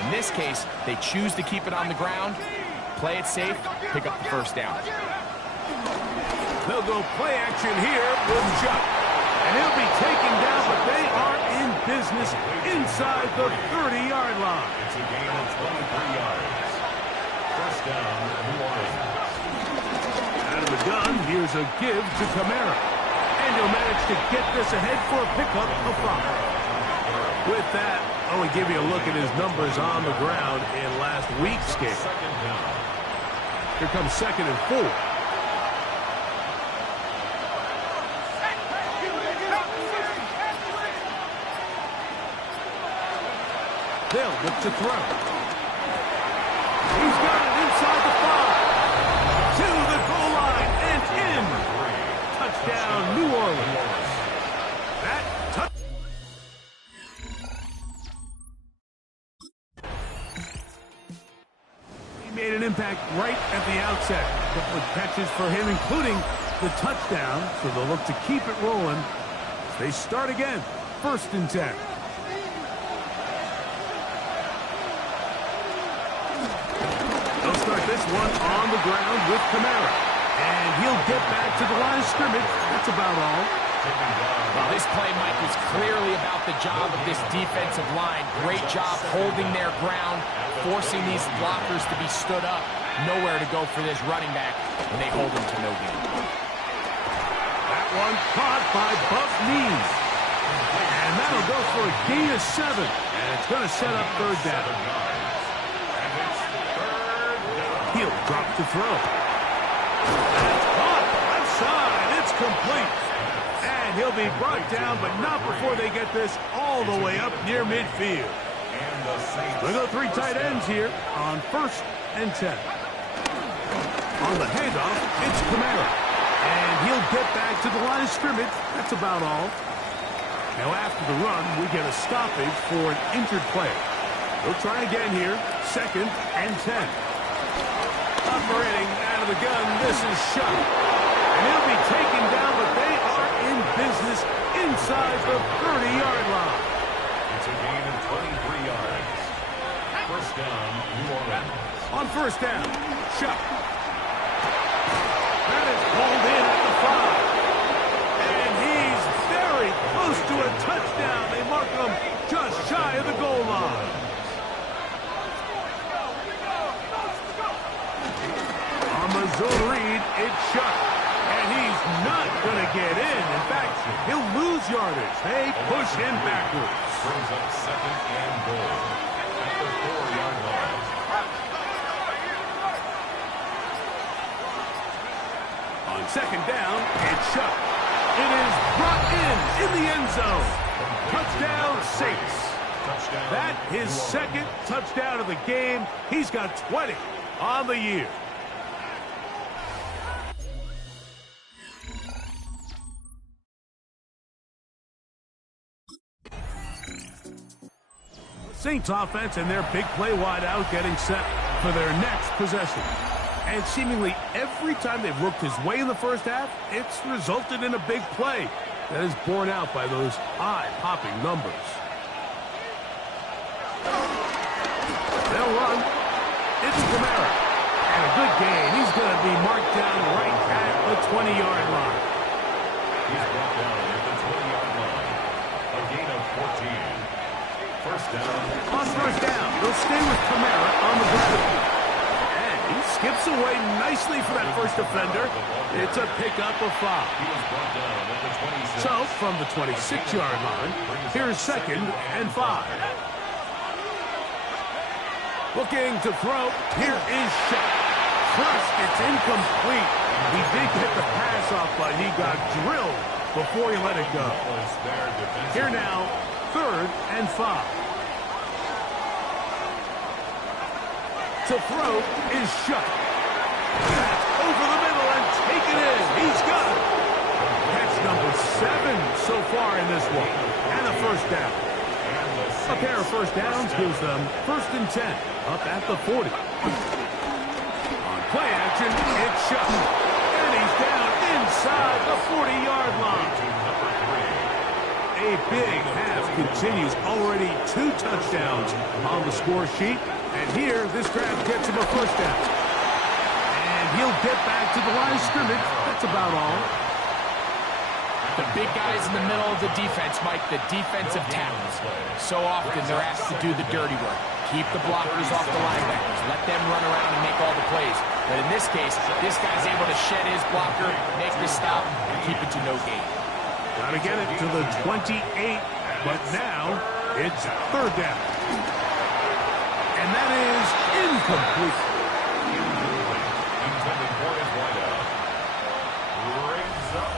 In this case, they choose to keep it on the ground, play it safe, pick up the first down. They'll go play action here with Chuck. And he'll be taken down, but they are in business inside the 30-yard line. It's a gain of 23 yards. First down, New Orleans. Out of the gun, here's a give to Kamara. And he'll manage to get this ahead for a pickup of 5. With that, I want to give you a look at his numbers on the ground in last week's game. Here comes second and 4. They'll look to throw. He's got it inside the 5. To the goal line and in. Touchdown, New Orleans. That touch. He made an impact right at the outset. A couple of catches for him, including the touchdown. So they'll look to keep it rolling. They start again. First and 10. Start this one on the ground with Kamara. And he'll get back to the line of scrimmage. That's about all. Well, this play, Mike, was clearly about the job of this defensive line. Great job holding their ground, forcing these blockers to be stood up. Nowhere to go for this running back, and they hold him to no gain. That one caught by Buck knees. And that'll go for a gain of 7. And it's going to set up third down. He'll drop to throw. That's caught. Left side. It's complete. And he'll be brought down, but not before they get this all the way up near midfield. We'll go 3 tight ends here on first and 10. On the handoff, it's Kamara. And he'll get back to the line of scrimmage. That's about all. Now after the run, we get a stoppage for an injured player. We'll try again here. Second and 10. Operating out of the gun, this is Shuck. And he'll be taken down, but they are in business inside the 30-yard line. It's a gain of 23 yards. First down, New Orleans. On first down, Shuck. That is pulled in at the 5. And he's very close to a touchdown. They mark him just shy of the goal line. On the zone read, it's Shuck. And he's not going to get in. In fact, He'll lose yardage. They push him backwards. Brings up second and goal at the 4-yard line. On second down, it's shut. It is brought in the end zone. Touchdown, Saints. That his second touchdown of the game. He's got 20 on the year. Saints offense and their big play wideout getting set for their next possession. And seemingly every time they've worked his way in the first half, it's resulted in a big play that is borne out by those eye-popping numbers. They'll run. It's Kamara. And a good gain. He's going to be marked down right at the 20-yard line. He's brought down at the 20-yard line. A gain of 14. First down. On first down, they'll stay with Kamara on the ground. And he skips away nicely for that first defender. It's a pickup of 5. He was brought down at the 26. So, from the 26-yard line, here's second and 5. Looking to throw. Here is shot. First, it's incomplete. He did get the pass off, but he got drilled before he let it go. Here now, third and 5. To throw is shut. Over the middle and taken in. He's got it. Catch number 7 so far in this one. And a first down. A pair of first downs gives them first and 10 up at the 40. On play action, it's shut. And he's down inside the 40-yard line. A big half continues. Already 2 touchdowns on the score sheet. And here, this drive gets him a first down. And he'll get back to the line of scrimmage. That's about all. The big guys in the middle of the defense, Mike, the defensive tackles. So often they're asked to do the dirty work. Keep the blockers off the linebackers. Let them run around and make all the plays. But in this case, this guy's able to shed his blocker, make the stop, and keep it to no gain. Got to get it to the 28, but now it's third down. And that is incomplete. Intended for his wideout. Rings up.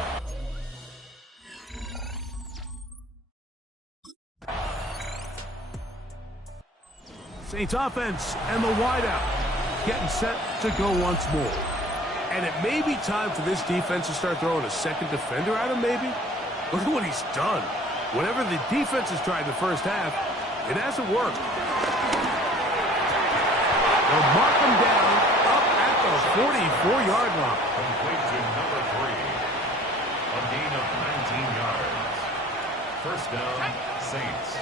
Saints offense and the wideout getting set to go once more. And it may be time for this defense to start throwing a second defender at him, maybe. Look at what he's done. Whatever the defense has tried the first half, it hasn't worked. They'll mark him down up at the 44-yard line. Complete to number 3. A gain of 19 yards. First down, Saints.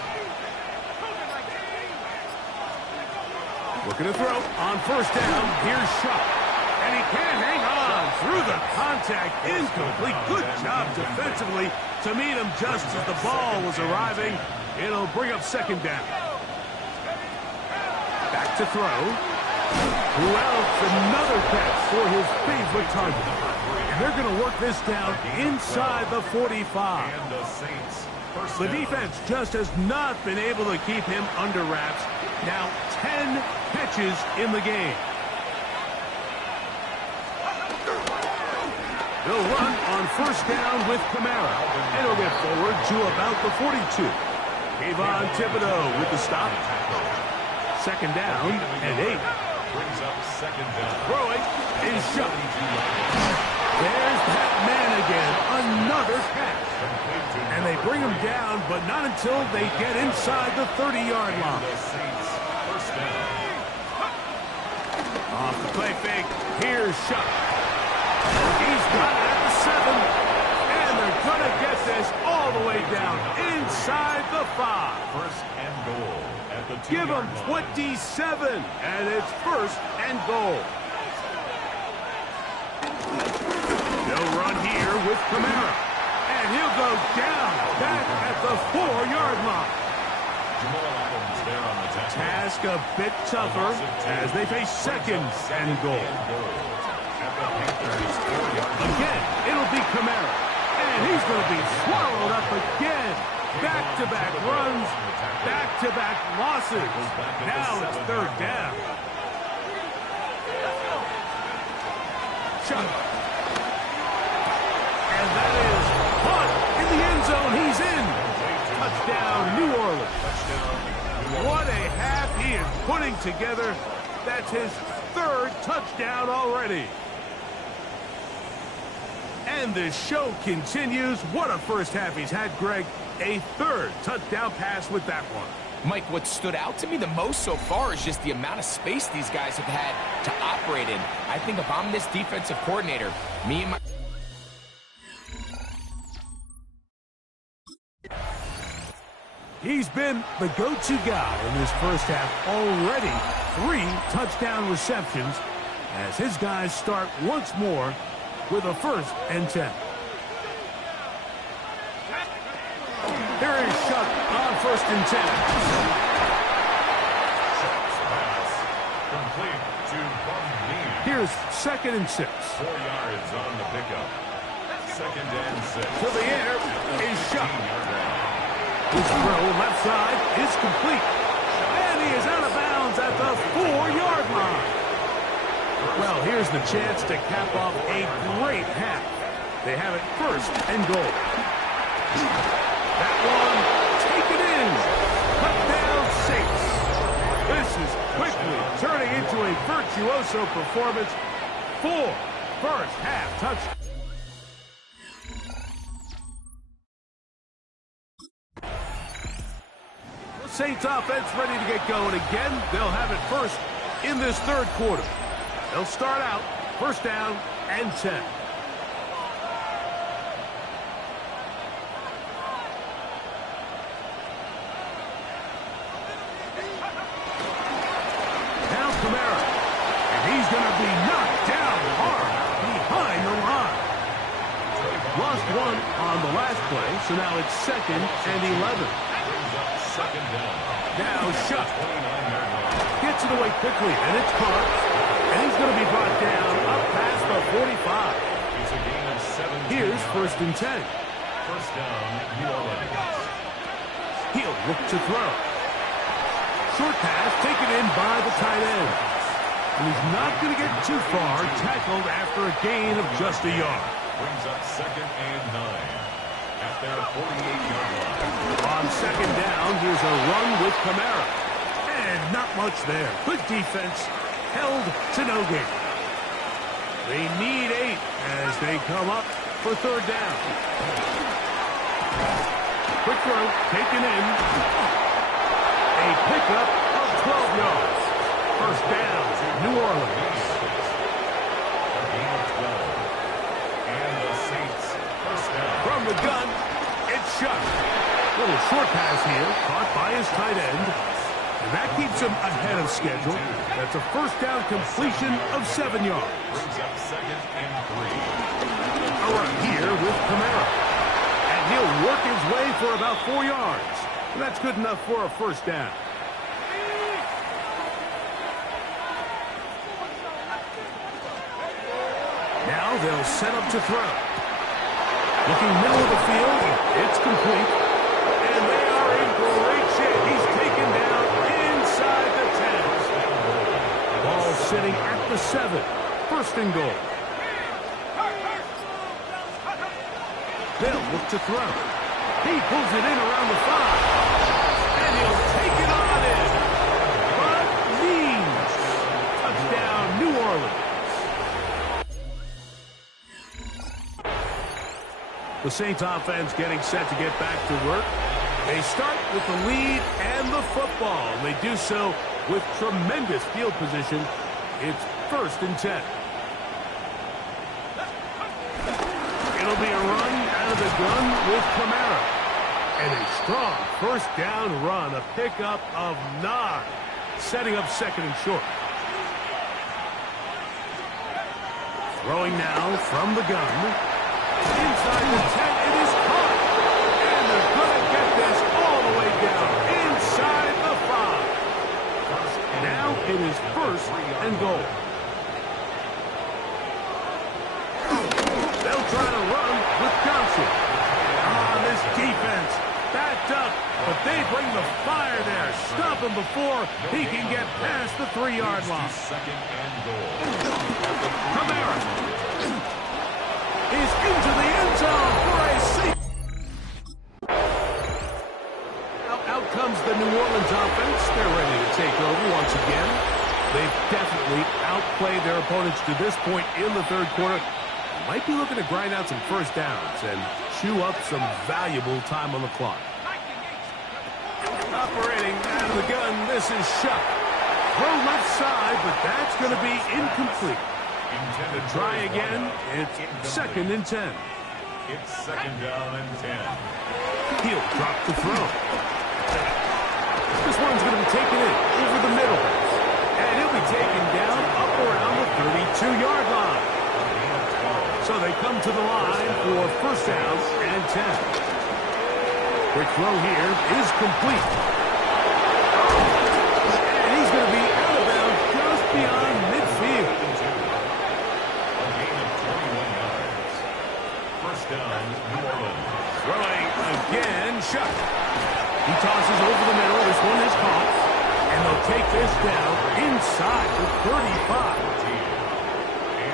Looking to throw on first down. Here's Shot. And he can't hang on through the contact. Incomplete. Good job defensively to meet him just as the ball was arriving. It'll bring up second down. Back to throw. Else another catch for his favorite target. And they're going to work this down inside the 45. And the Saints. The defense just has not been able to keep him under wraps. Now 10 catches in the game. They'll run on first down with Kamara. And he'll get forward to about the 42. Kayvon Thibodeau with the stop. Second down and 8. Brings up second down. Throwing is shot. There's that man again. Another catch. And they bring him down, but not until they get inside the 30-yard line. The Saints first down. Off the play fake. Here's Shot. He's got it at the 7. And they're going to get this all the way down inside the 5. First and goal at the 2-yard Give him line. 27, and it's first and goal. They'll run here with Kamara, and he'll go down back at the 4-yard line. Jamal Adams there on the tackle. Task a bit tougher as they face second and goal. At the Panthers' 4-yard line. Again, it'll be Kamara. And he's going to be swallowed up again. Back-to-back runs, back-to-back losses. Now it's third down. Chuck. And that is caught in the end zone. He's in. Touchdown, New Orleans. What a half he is putting together. That's his third touchdown already. And the show continues. What a first half he's had, Greg. A third touchdown pass with that one. Mike, what stood out to me the most so far is just the amount of space these guys have had to operate in. I think if I'm this defensive coordinator, me and my... He's been the go-to guy in this first half. Already 3 touchdown receptions as his guys start once more with a 1st and 10. Here is Chuck on 1st and 10. Complete to Bumby. Here's 2nd and 6. 4 yards on the pickup. 2nd and 6. To the air is Chuck. His throw left side is complete. And he is out of bounds at the 4-yard line. Well, here's the chance to cap off a great half. They have it 1st and goal. That one taken in. Touchdown Saints. This is quickly turning into a virtuoso performance. 4 first half touchdowns. Saints offense ready to get going again. They'll have it first in this 3rd quarter. They'll start out 1st down and 10. Now Kamara. And he's going to be knocked down hard behind the line. Lost 1 on the last play, so now it's 2nd and 11. 2nd down. Now Shuck gets it away quickly, and it's caught. And he's going to be brought down up past the 45. It's a gain of 17. Here's 1st and 10. 1st down, New Orleans. He'll look to throw. Short pass taken in by the tight end. And he's not going to get too far, tackled after a gain of just a yard. Brings up 2nd and 9. At their 48-yard line. On 2nd down, here's a run with Kamara. And not much there. Good defense, held to no gain. They need 8 as they come up for 3rd down. Quick throw, taken in. A pickup of 12 yards. 1st down, New Orleans. A gain of 12. And the Saints, 1st down. From the gun, it's Shuck. Little short pass here, caught by his tight end. And that keeps him ahead of schedule. That's a 1st down completion of 7 yards. Brings up 2nd and 3. A run here with Kamara. And he'll work his way for about 4 yards. And that's good enough for a 1st down. Now they'll set up to throw. Looking middle of the field, it's complete. And they are in great shape. He's taken down inside the 10. Ball sitting at the 7. 1st and goal. They'll look to throw. He pulls it in around the 5. And he'll take it on in. But means. Touchdown, New Orleans. The Saints offense getting set to get back to work. They start with the lead and the football. They do so with tremendous field position. It's 1st and 10. It'll be a run out of the gun with Kamara. And a strong 1st down run, a pickup of 9. Setting up 2nd and short. Throwing now from the gun. Inside the 10, it is caught. And they're going to get this all the way down inside the 5. Now it is 1st and goal. They'll try to run with Johnson. up, but they bring the fire there. Stop him before he can get past the 3-yard line. Second and goal. Kamara is into the end zone for a safety. Out comes the New Orleans offense. They're ready to take over once again. They've definitely outplayed their opponents to this point in the third quarter. Might be looking to grind out some first downs and chew up some valuable time on the clock. Operating out of the gun, this is Shuck. Throw left side, but that's going to be incomplete. Try again. It's second and 10. It's second down and 10. He'll drop the throw. This one's going to be taken in over the middle. And he'll be taken down up around the 32-yard line. So they come to the line for first down and 10. Quick throw here is complete. And he's going to be out of bounds just beyond midfield. A gain of 21 yards. First down, New Orleans. Throwing again, Shuck. He tosses over the middle. This one is caught. And they'll take this down inside the 35.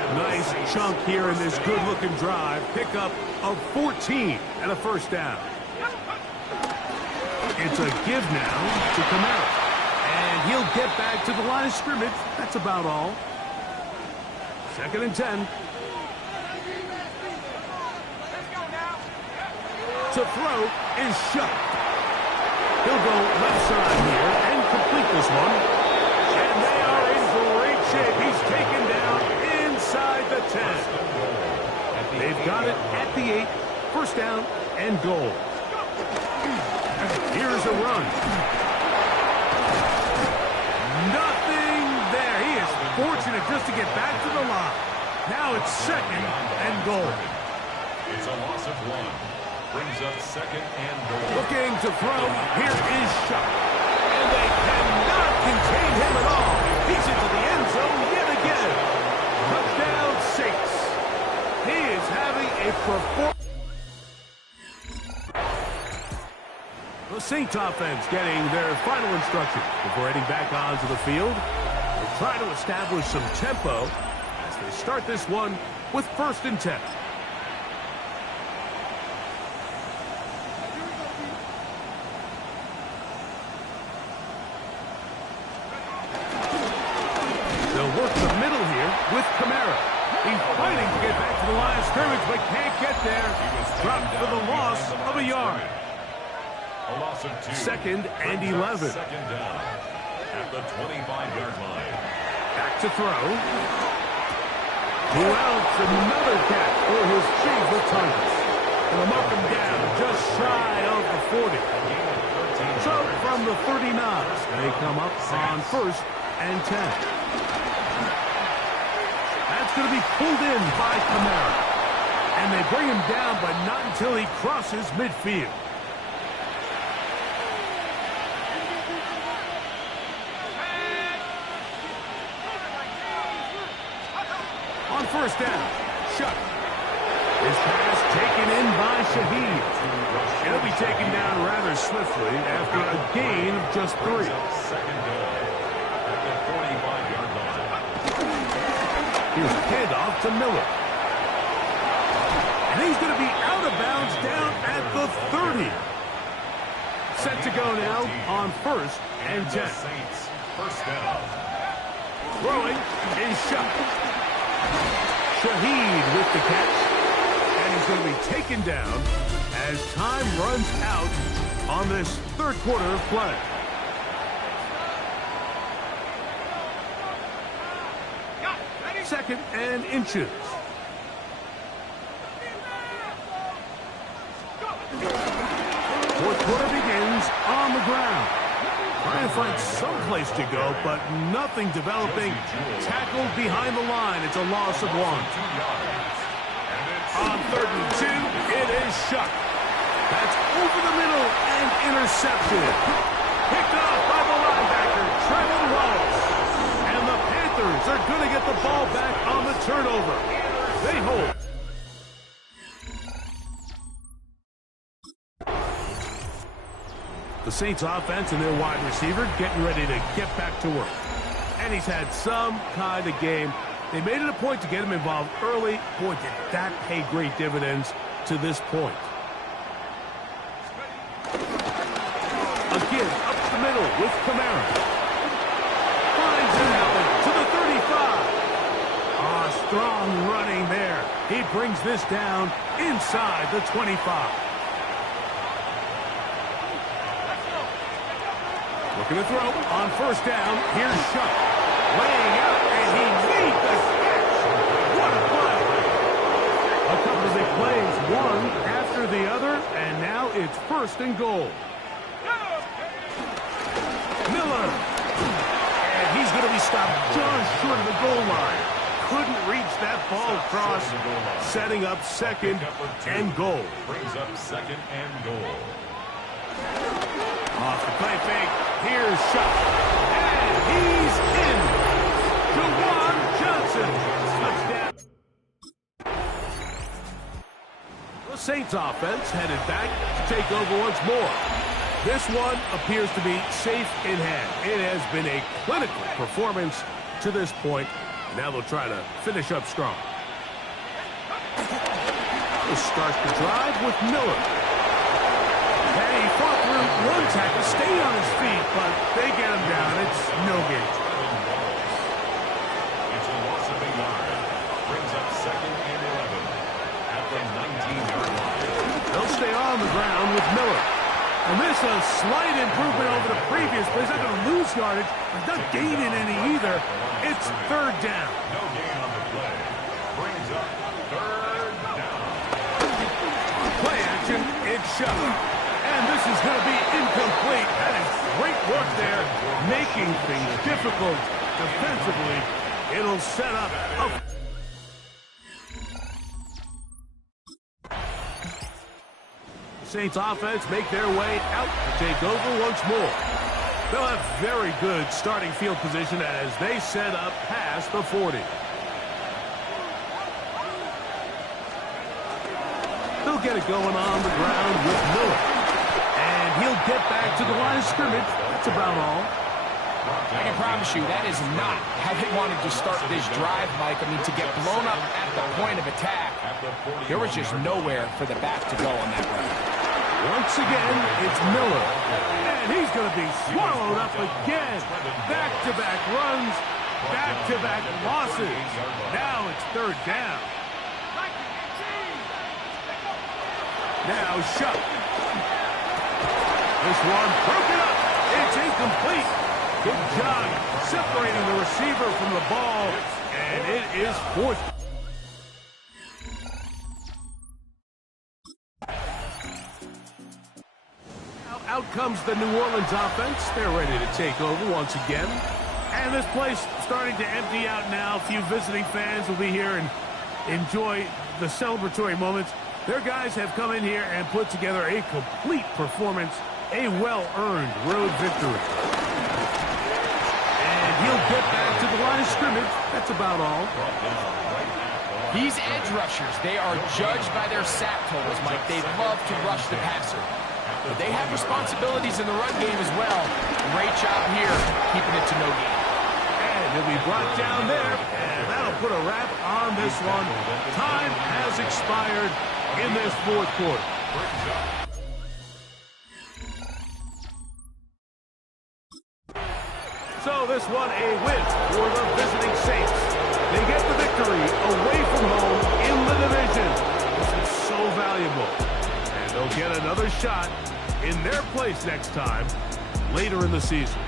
Nice chunk here in this good-looking drive. Pickup of 14 and a first down. It's a give now to Kamara. And he'll get back to the line of scrimmage. That's about all. Second and 10. To throw is Shuck. He'll go left side here and complete this one. And they are in great shape. He's taken down inside the 10. They've got it at the 8. First down and goal. Here's a run. Nothing there. He is fortunate just to get back to the line. Now it's second and goal. It's a loss of 1. Brings up second and goal. Looking to throw. Here is Shuck. And they cannot contain him at all. He's into the end zone yet again. Touchdown Saints. He is having a performance. The Saints offense getting their final instructions before heading back onto the field. They'll try to establish some tempo as they start this one with first and 10. They'll work the middle here with Kamara. He's fighting to get back to the line of scrimmage, but can't get there. Dropped for the loss of a yard. A loss of 2. Second and 11. Second down at the 25-yard line. Back to throw. Who else? Another catch for his favorite targets. And they'll mark him down just shy of the 40. So from the 39, they come up on first and 10. That's going to be pulled in by Kamara. And they bring him down, but not until he crosses midfield. On first down, Shuck. His pass taken in by Shaheed. He'll be taken down rather swiftly after a gain of just 3. Second down at the 45-yard line. Here's a handoff to Miller. And he's going to be out of bounds down at the 30. Set to go now on first and 10. Saints first down. Throwing is Shuck. Shaheed with the catch. And he's going to be taken down as time runs out on this third quarter of play. Second and inches. Fourth quarter begins on the ground. Trying to find some place to go, but nothing developing. Tackled behind the line. It's a loss of 1. On third and 2, it is Shuck. That's over the middle and intercepted. Picked off by the linebacker, Trevor Wallace. And the Panthers are going to get the ball back on the turnover. They hold. The Saints offense and their wide receiver getting ready to get back to work. And he's had some kind of game. They made it a point to get him involved early. Boy, did that pay great dividends to this point. Again, up the middle with Kamara. Finds Allen to the 35. Strong running there. He brings this down inside the 25. Looking to throw on first down. Here's Shuck. Laying out, and he made the catch. What a play. A couple of big plays, one after the other, and now it's first and goal. Miller. And he's going to be stopped just short of the goal line. Couldn't reach that ball across, setting up second and goal. Brings up second and goal. Off the play fake, here's Shuck. And he's in. Jawan Johnson. Touchdown. The Saints offense headed back to take over once more. This one appears to be safe in hand. It has been a clinical performance to this point. Now they'll try to finish up strong. He starts the drive with Miller. And he fought through one tackle, stayed on his feet, but they get him down. It's no gain. It's a loss of a yard. Brings up second and 11 at the 19-yard line. They'll stay on the ground with Miller. And this a slight improvement over the previous play. He's not going to lose yardage. He's not gaining any either. It's third down. No gain on the play. Brings up third down. Play action. It's Shuck. And this is going to be incomplete. That is great work there, making things difficult defensively. It'll set up a... Saints offense make their way out to take over once more. They'll have very good starting field position as they set up past the 40. They'll get it going on the ground with Miller. And he'll get back to the line of scrimmage. That's about all. I can promise you that is not how they wanted to start this drive, Mike. I mean, to get blown up at the point of attack, there was just nowhere for the back to go on that run. Once again, it's Miller. And he's going to be swallowed up again. Back-to-back runs, back-to-back losses. Now it's third down. Now Shuck. This one broken up. It's incomplete. Good job separating the receiver from the ball. And it is fourth. Out comes the New Orleans offense. They're ready to take over once again. And this place starting to empty out now. A few visiting fans will be here and enjoy the celebratory moments. Their guys have come in here and put together a complete performance, a well-earned road victory. And he'll get back to the line of scrimmage. That's about all. These edge rushers, they are judged by their sack totals, Mike. They love to rush the passer. But they have responsibilities in the run game as well. Great job here, keeping it to no gain. And he'll be brought down there, and that'll put a wrap on this one. Time has expired in this fourth quarter. So this one a win for the visiting Saints. They get the victory away from home in the division. This is so valuable. And they'll get another shot in their place next time, later in the season.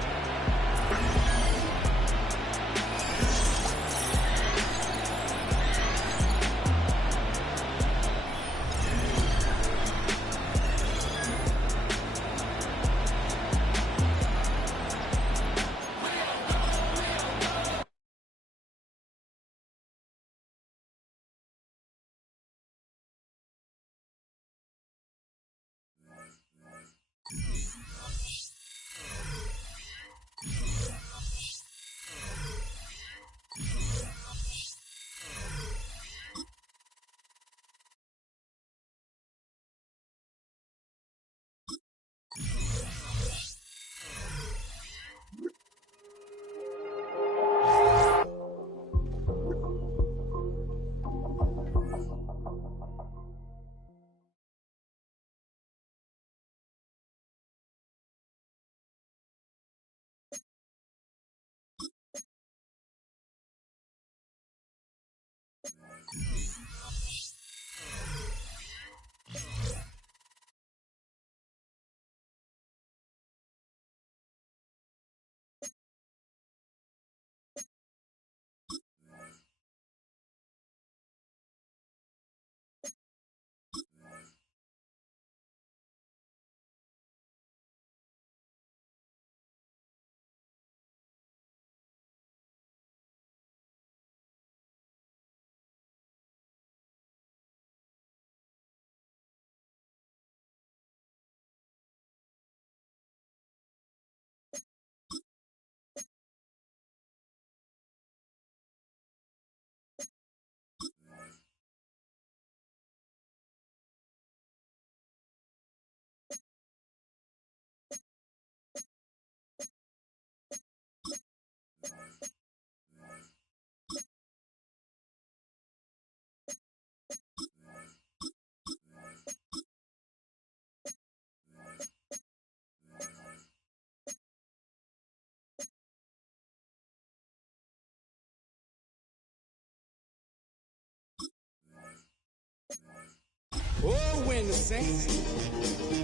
when the saints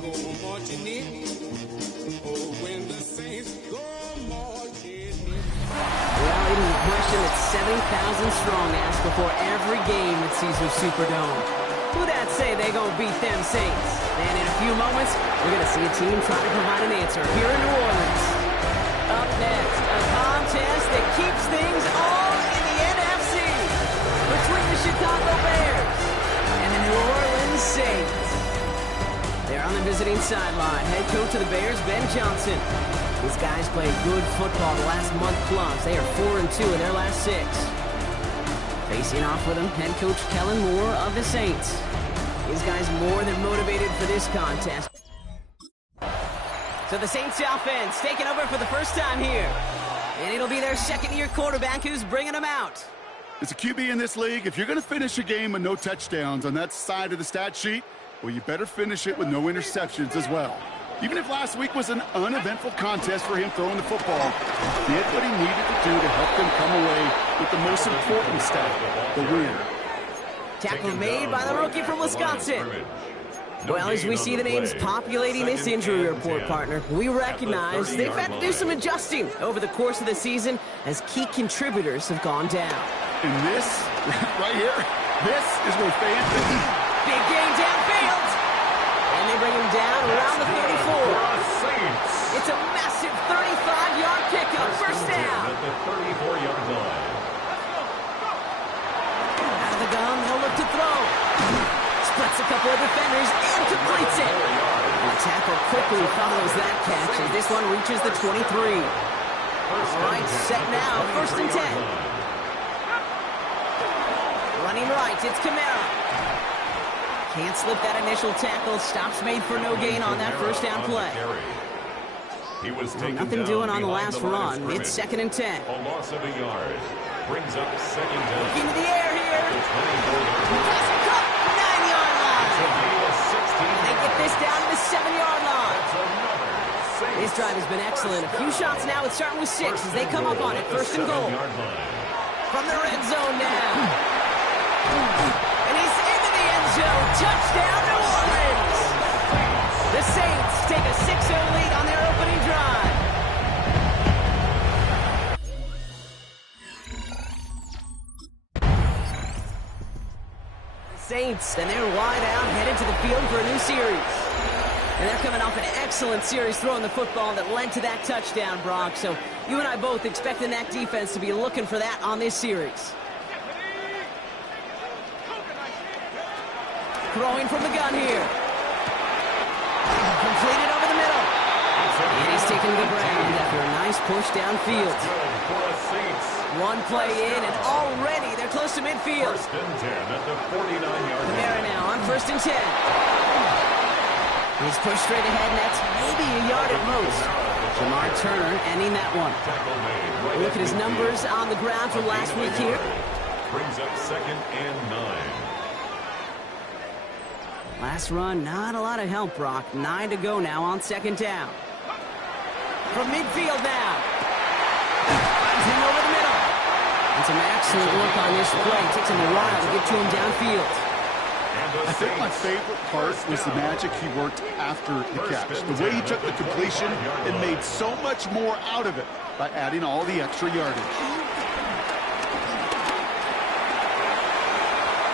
go marching in. Oh, when the saints go marching in. Well, it is a question that 7,000 strong ask before every game at Caesars Superdome. Who'd that say they gonna beat them Saints? And in a few moments, we're gonna see a team try to provide an answer here in New Orleans. Up next, a contest that keeps things all in the NFC between the Chicago Bears and the New Orleans Saints. They're on the visiting sideline. Head coach of the Bears, Ben Johnson. These guys played good football the last month plus. They are 4-2 in their last 6. Facing off with him, head coach Kellen Moore of the Saints. These guys more than motivated for this contest. So the Saints offense taking over for the first time here. And it'll be their second-year quarterback who's bringing them out. As a QB in this league, if you're going to finish a game with no touchdowns on that side of the stat sheet, well, you better finish it with no interceptions as well. Even if last week was an uneventful contest for him throwing the football, he did what he needed to do to help them come away with the most important stat, the win. Tackle made by the rookie from Wisconsin. Well, as we see the names populating this injury report, partner, we recognize they've had to do some adjusting over the course of the season as key contributors have gone down. And this, right here, this is where fans... Big gain downfield. And they bring him down around the 34. It's a massive 35-yard pickup. First down. At the 34-yard line. Out of the gun, they'll look to throw. Splits a couple of defenders and completes it. And the tackle quickly follows that catch as this one reaches the 23. All right, set now. First and 10. Running right, it's Kamara. Can't slip that initial tackle. Stops made for no gain on that first down play. He was nothing doing on the last run. It's second and 10. A loss of a yard. Brings up second down. Into the air here. Pass and cut. 9-yard line. They get this down to the 7-yard line. This drive has been excellent. A few shots now. It's starting with 6 as they come up on it. First and goal. From the red zone now. And he's into the end zone. Touchdown, New Orleans. The Saints take a 6-0 lead on their opening drive. The Saints, and they're wide out, headed to the field for a new series. And they're coming off an excellent series throwing the football that led to that touchdown, Brock. So you and I both expecting that defense to be looking for that on this series. Throwing from the gun here. Completed over the middle. And he's taking the ground after a nice push downfield. One play in, and already they're close to midfield. First and 10 at the 49-yard line. There now on first and 10. He's pushed straight ahead, and that's maybe a yard at most. Jamar Turner ending that one. Look at his numbers on the ground from last week here. Brings up second and 9. Last run, not a lot of help, Brock. 9 to go now on second down. From midfield now. Finds him over the middle. And some excellent work on this play. It takes him a while to get to him downfield. I think my favorite part was the magic he worked after the catch. The way he took the completion and made so much more out of it by adding all the extra yardage.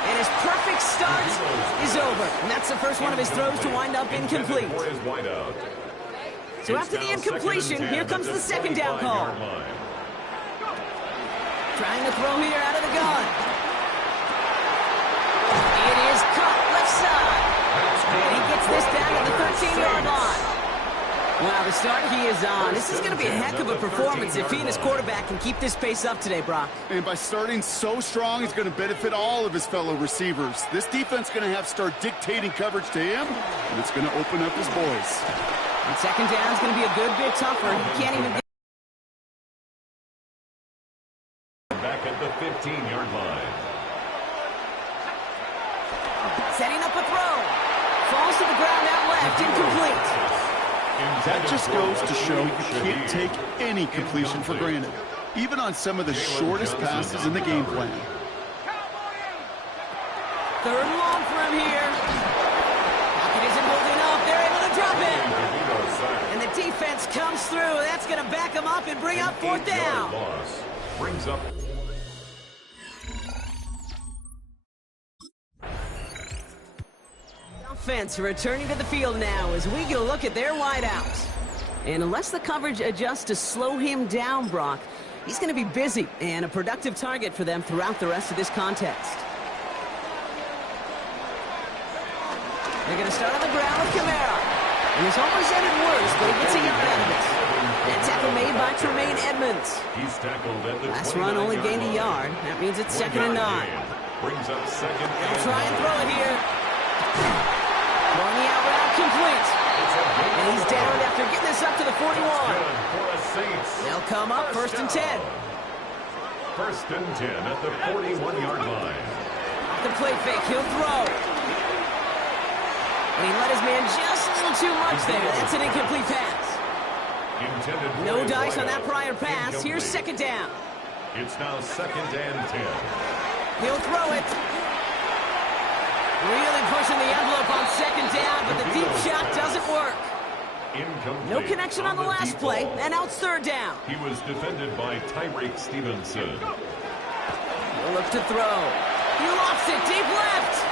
And his perfect start is over. And that's the first one of his throws to wind up incomplete. So after the incompletion, here comes the second down call. Trying to throw here out of the gun. It is cut left side. And he gets this down to the 13-yard line. Wow, the start he is on. This is going to be a heck of a performance if he and his quarterback can keep this pace up today, Brock. And by starting so strong, he's going to benefit all of his fellow receivers. This defense is going to have to start dictating coverage to him, and it's going to open up his boys. And second down is going to be a good bit tougher. He can't even get back at the 15-yard line. setting up a throw. Falls to the ground out left, incomplete. That just goes to show you can't take any completion for granted, even on some of the shortest passes in the game plan. Third and long for him here. stop it. And the defense comes through. That's going to back them up and bring up fourth down. Loss brings up Offense returning to the field now as we get a look at their wideouts. And unless the coverage adjusts to slow him down, Brock, he's going to be busy and a productive target for them throughout the rest of this contest. They're going to start on the ground with Kamara. And it's always ended worse, but he gets a yard out of it. That tackle made by Tremaine Edmonds. He's tackled at the Last run only gained a yard. That means it's 2nd and 9. Brings up second. They'll try and throw it here. Throwing the out route complete. And he's down after getting this up to the 41. They'll come up 1st and 10. 1st and 10 at the 41-yard line. Off the play fake, he'll throw. And he let his man just a little too much there. That's an incomplete pass. No dice on that prior pass. Here's 2nd down. It's now 2nd and 10. He'll throw it. Really pushing the envelope on 2nd down, but the deep shot doesn't work. No connection on the last play, and now it's 3rd down. He was defended by Tyreek Stevenson. He'll look to throw. He lofts it deep left.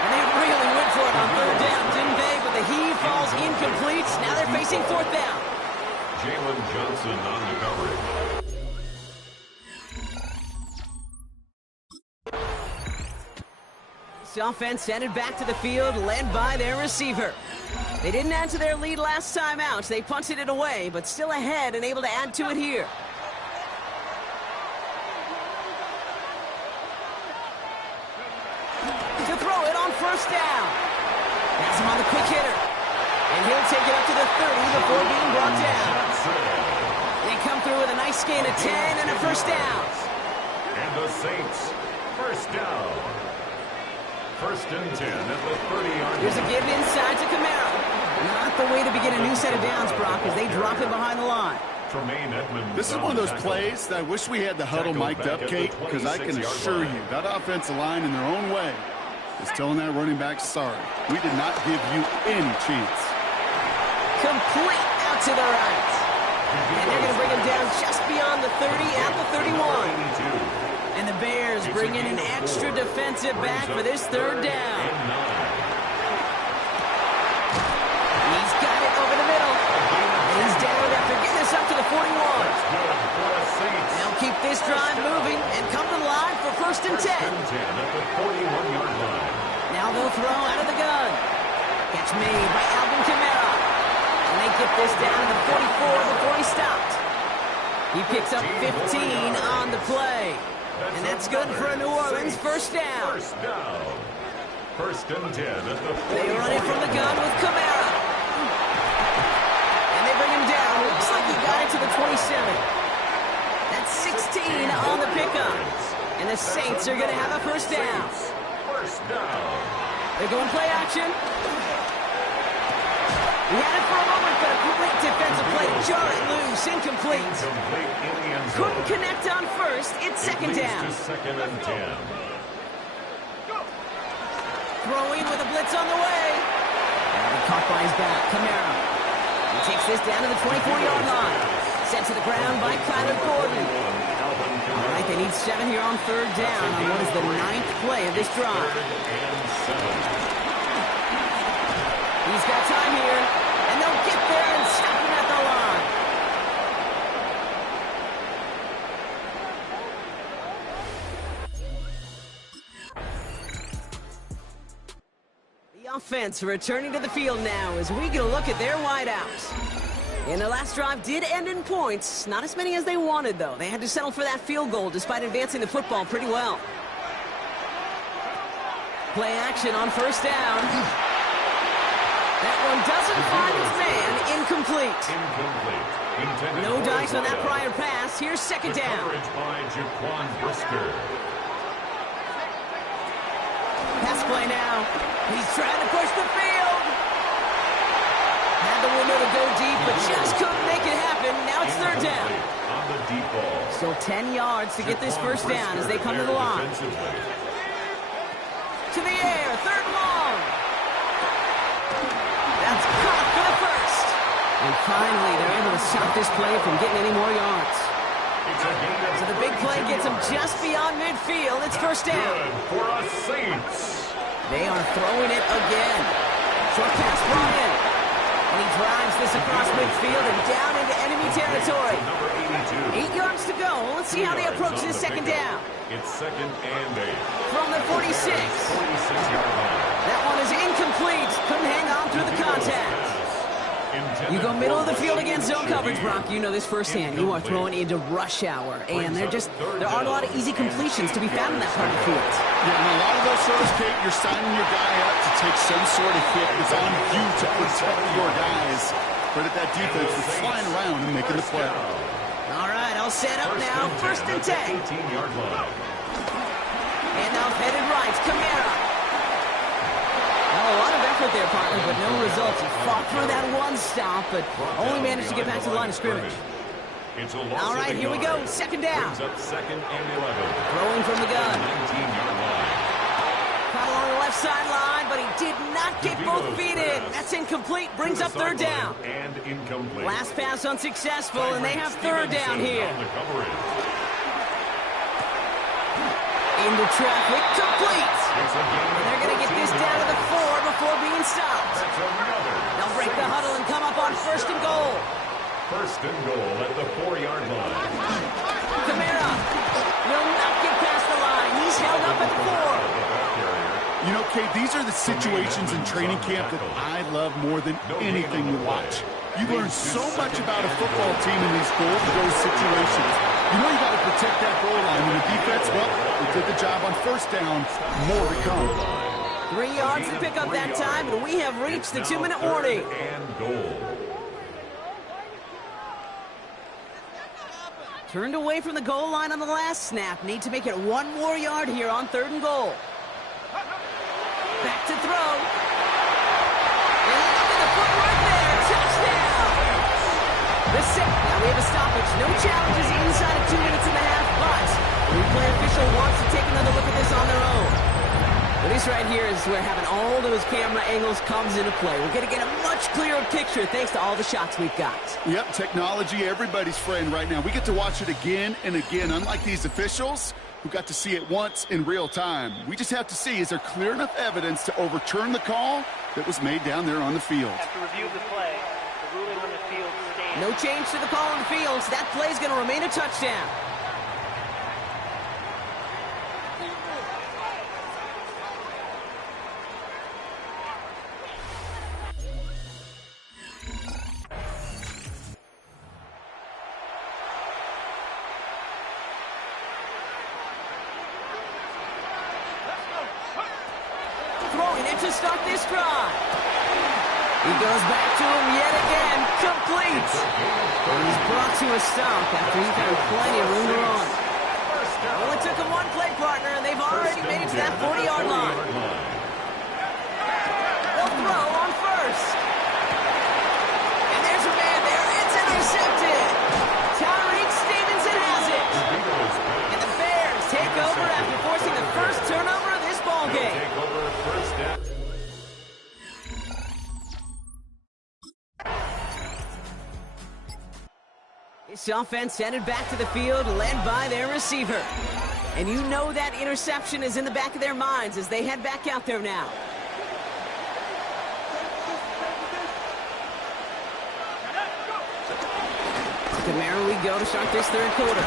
And they really went for it on 3rd down, didn't they? But the heave falls incomplete. Now they're facing 4th down. Jalen Johnson on the coverage. This offense headed back to the field, led by their receiver. They didn't add to their lead last time out. They punted it away, but still ahead and able to add to it here. To throw it on 1st down. That's him on the quick hitter. And he'll take it up to the 30 before being brought down. They come through with a nice gain of 10 and a 1st down. And the Saints, 1st down. 1st and 10 at the 30-yard line. Here's a give inside to Kamara. Not the way to begin a new set of downs, Brock, as they drop him behind the line. Tremaine Edmonds. This is one of those plays that I wish we had the huddle mic'd up, Kate, because I can assure you that offensive line in their own way is telling that running back, sorry, we did not give you any chance. Complete out to the right. And they're going to bring him down just beyond the 30 at the 31. And the Bears bring in an extra defensive back for this 3rd down. He's got it over the middle. He's down after getting this up to the 41. They'll keep this drive moving and come to the line for 1st and 10. At the 41-yard line. Now they'll throw out of the gun. Catch made by Alvin Kamara. And they get this down to the 44 before he stopped. He picks up 15 on the play. And that's good for a New Orleans 1st down. 1st down. 1st and 10 at the 40. They run it from the gun with Kamara. And they bring him down. Looks like he got it to the 27. That's 16 on the pickup. And the Saints are going to have a 1st down. 1st down. They're going play action. He had it for a moment, but a great defensive play. Jar it loose, incomplete. Couldn't connect on 1st. It's 2nd down. 2nd and 10. Throwing with a blitz on the way. And caught by his back. Kamara. He takes this down to the 24-yard line. Sent to the ground by Kyler Gordon. All right, they need 7 here on 3rd down on what is the 9th play of this drive. He's got time here, and they'll get there and stop him at the line. The offense returning to the field now as we get a look at their wideouts. And the last drive did end in points. Not as many as they wanted, though. They had to settle for that field goal despite advancing the football pretty well. Play action on 1st down. That one doesn't find its man. Incomplete. No dice on that prior pass. Here's 2nd down. Coverage by Jaquan Brisker. Pass play now. He's trying to push the field. Had the window to go deep, but just couldn't make it happen. Now it's 3rd down. On the deep ball. Still 10 yards to get this 1st down as they come to the line. To the air. 3rd long. Finally, they're able to stop this play from getting any more yards. So the big play gets them just beyond midfield. It's first down. Good for us Saints. They are throwing it again. Short pass brought in. And he drives this across midfield and down into enemy territory. Number 82. 8 yards to go. Let's see how they approach this second down. It's 2nd and 8. From the 46. 46-yard line. That one is incomplete. Couldn't hang on through the contact. You go middle of the field against zone coverage, Brock. You know this firsthand. You are throwing into rush hour, and there aren't a lot of easy completions to be found in that part of the field. Yeah, and a lot of those throws, Kate, you're signing your guy up to take some sort of hit. It's on you to protect your guys. Credit that defense for flying around and making the play. All right, I'll set up now. First and 10. 18-yard line. And now headed right, Kamara. Well, a lot of effort there, partner, but no results. He fought for that one stop, but only managed to get back to the line of scrimmage. All right, here we go. Second down. Brings up 2nd and 11. Throwing from the gun. 19-yard line. Caught along the left sideline, but he did not get both feet in. That's incomplete. Brings up third down. And incomplete. Last pass unsuccessful, and they have third down here. On the coverage. Into traffic, complete. It's a gain And they're going to get this down to the 4 before being stopped. That's another. They'll break the huddle and come up on first and goal. First and goal at the 4-yard line. Kamara will not get past the line. He's held up at the 4. You know, Kate, these are the situations in training camp that I love more than anything to watch. You learn so much about a football team in these goal-to-go situations. You know you got to protect that goal line. And the defense, well, they did the job on first down. More to come. 3 yards to pick up that time, and we have reached the 2-minute warning. And goal. Turned away from the goal line on the last snap. Need to make it 1 more yard here on 3rd and goal. Back to throw. And look at the foot right there. Touchdown. The set. Now we have a stoppage. No challenges inside of 2 minutes and a half, but the replay official wants to take another look at this on their own. But this right here is where having all those camera angles comes into play. We're going to get a much clearer picture thanks to all the shots we've got. Yep, technology, everybody's friend right now. We get to watch it again and again. Unlike these officials who got to see it once in real time. We just have to see, is there clear enough evidence to overturn the call that was made down there on the field? After review of the play, the ruling on the field stands. No change to the call on the field, so that play's going to remain a touchdown. Throwing it to start this drive. He goes back to him yet again. Complete. And he's brought to a stop after he found plenty of room to run. Only took him one play, partner, and they've already made it to that 40-yard line. They'll throw on first. And there's a man there. It's intercepted. Tyreek Stevenson has it. And the Bears take over after forcing the first turnover of this ballgame. Take over first down. This offense headed back to the field, led by their receiver. And you know that interception is in the back of their minds as they head back out there now. Kamara we go to start this 3rd quarter.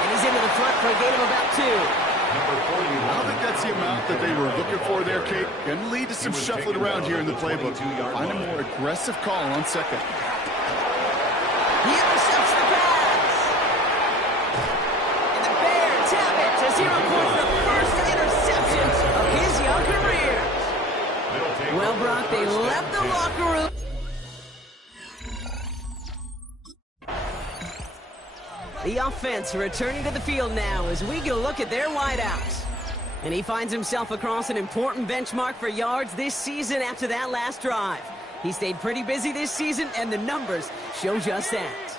And he's into the front for a gain of about 2. I don't think that's the amount that they were looking for there, Kate. Going to lead to some shuffling around here in the playbook. Find a more aggressive call on second. He intercepts the pass. And the Bears have it to 0 points, the first interception of his young career. Well, Brock, they left the locker room. The offense returning to the field now as we get a look at their wideouts. And he finds himself across an important benchmark for yards this season after that last drive. He stayed pretty busy this season, and the numbers show just that.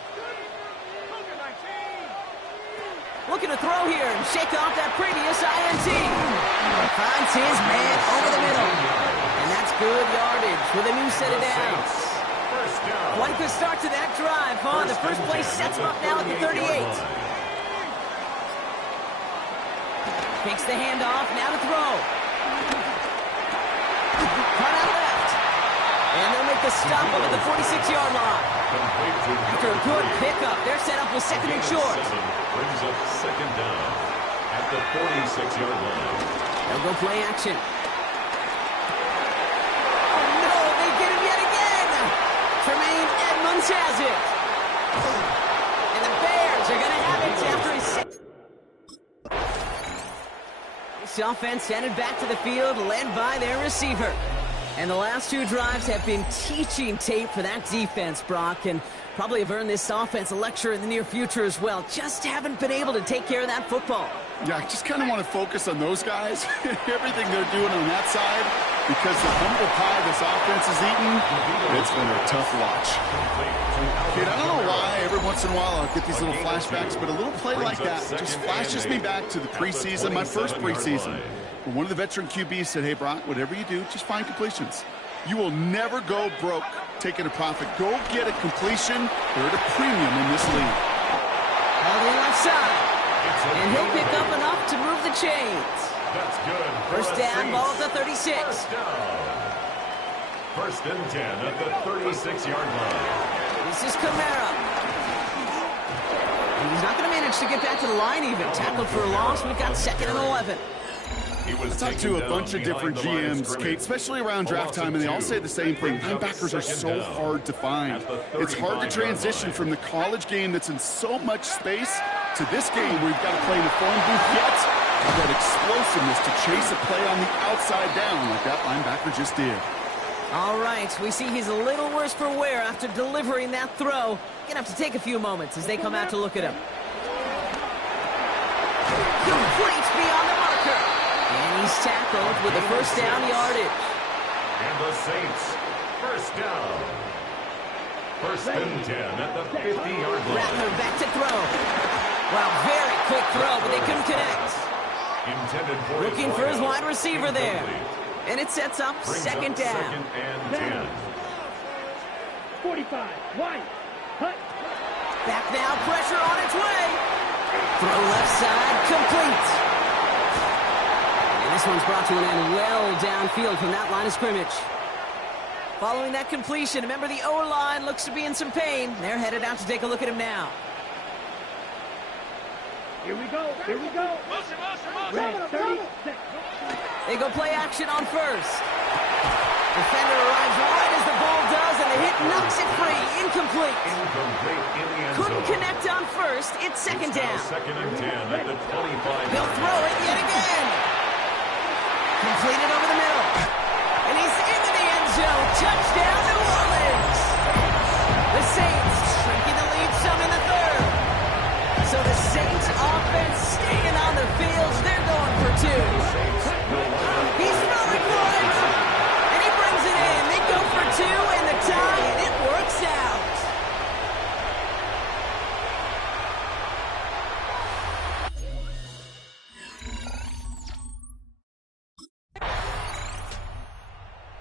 Looking to throw here and shake off that previous INT. Finds his man over the middle. And that's good yardage with a new set of downs. First down. Quite the start to that drive, huh? The first play sets him up now at the 38. Takes the handoff, now to throw. Cut out left. And they'll make the stop up at the 46-yard line. After a good pickup, they're set up with second and short. Brings up second down at the 46-yard line. They'll go play action. Oh no, they get him yet again. Tremaine Edmonds has it. And the Bears are going to have it after his sixth. This offense headed back to the field, led by their receiver. And the last two drives have been teaching tape for that defense, Brock, and probably have earned this offense a lecture in the near future as well. Just haven't been able to take care of that football. Yeah, I just kind of want to focus on those guys, everything they're doing on that side, because the humble pie this offense is eating, it's been a tough watch. Kid, I don't know why every once in a while I'll get these little flashbacks, but a little play like that just flashes me back to the preseason, my first preseason. When one of the veteran QBs said, hey, Brock, whatever you do, just find completions. You will never go broke taking a profit. Go get a completion. They're at a premium in this league. Held in left side. And he'll pick up enough to move the chains. That's good. First down, ball at the 36. First down. First and 10 at the 36-yard line. This is Kamara. And he's not going to manage to get back to the line even. Tackled for a loss. We've got second and 11. I talked to a bunch of different GMs, Kate, especially around draft time, and they all say the same thing. Linebackers are so hard to find. It's hard to transition from the college game that's in so much space to this game where you've got to play in the phone booth yet. That explosiveness to chase a play on the outside down like that linebacker just did. All right, we see he's a little worse for wear after delivering that throw. Gonna have to take a few moments as they come out to look at him. Complete beyond the marker. And he's tackled with a first down yardage. And the Saints, first down. First and 10 at the 50-yard line. Rattler back to throw. Well, very quick throw, but they couldn't connect. Intended for Looking for his wide receiver there. And it sets up second down. Second and 10. 45, wide, cut. Back now, pressure on its way. Throw left side, complete. And this one's brought to an end well downfield from that line of scrimmage. Following that completion, remember the O-line looks to be in some pain. They're headed out to take a look at him now. Here we go, here we go. Ready, 30 seconds. They go play action on first. Defender arrives right as the ball does, and the hit knocks it free. Incomplete. Incomplete in the end Couldn't zone. connect on first. It's second down. Second and 10 at the 25. He'll throw it yet again. Completed over the middle. And he's into the end zone. Touchdown, New Orleans. The Saints shrinking the lead some in the third. So the Saints offense staying on the field. They're going for two. He's throwing for it. And he brings it in. They go for two and the tie, and it works out.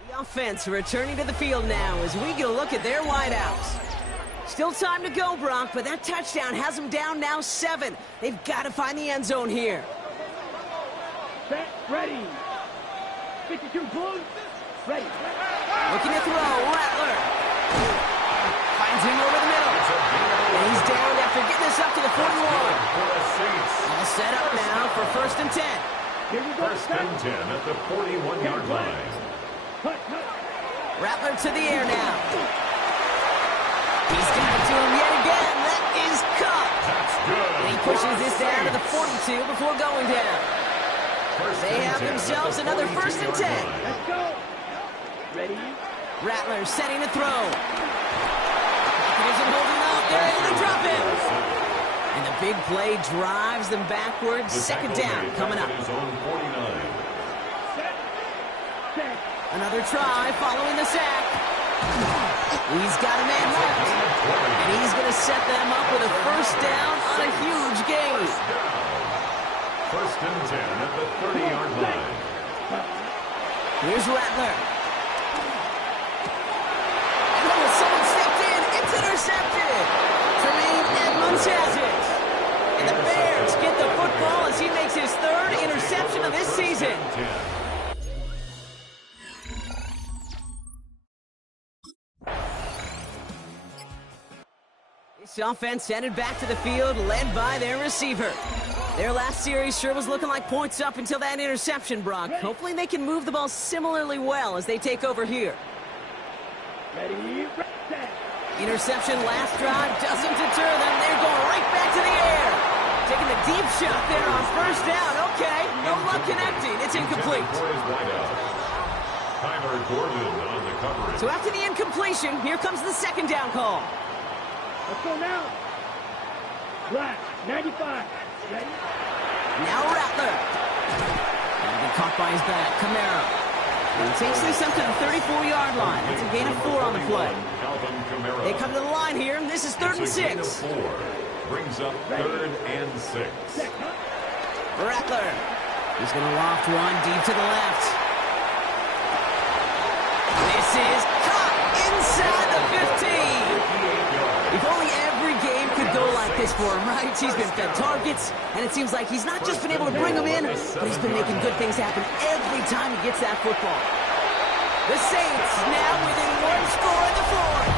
The offense returning to the field now as we get a look at their wideouts. Still time to go, Brock, but that touchdown has them down now 7. They've got to find the end zone here. Set, ready. 52 Blues, ready. Looking to throw, Rattler. Finds him over the middle. And he's down after getting this up to the 41. All set up now for first and 10. Here we go. First and 10 at the 41-yard line. Cut, cut. Rattler to the air now. He's got it to him yet again. That is cut. That's good. And he pushes this down to the 42 before going down. They have themselves another first and 10. Let's go. Ready. Rattler setting to throw. He isn't holding up. They're able to drop him. And the big play drives them backwards. Second down coming up. His own 49. Set. Another try following the sack. He's got a man left. And he's going to set them up with a first down on a huge gain. First and 10 at the 30-yard line. Here's Rattler. And someone step intercepted. Tremaine Edmonds has it. And the Bears get the football as he makes his third interception of this season. This offense headed back to the field, led by their receiver. Their last series sure was looking like points up until that interception, Brock. Hopefully they can move the ball similarly well as they take over here. Ready, set. Interception last drive doesn't deter them. They're going right back to the air. Taking the deep shot there on first down. Okay, no luck connecting. It's incomplete. Tyler Gordon on the coverage. So after the incompletion, here comes the second down call. Let's go now. Black, 95. Ready? Now Rattler. That'll be caught by his back. Camaro. And he takes this up to the 34-yard line. That's a gain of 4 on the play. They come to the line here, and this is 3rd and 6. Brings up 3rd and 6. Rattler. He's going to loft one deep to the left. This is caught inside the 15. If only every game could go like this for him, right? He's been fed targets, and it seems like he's not just been able to bring them in, but he's been making good things happen every time he gets that football. The Saints now within 1 score in the 4th.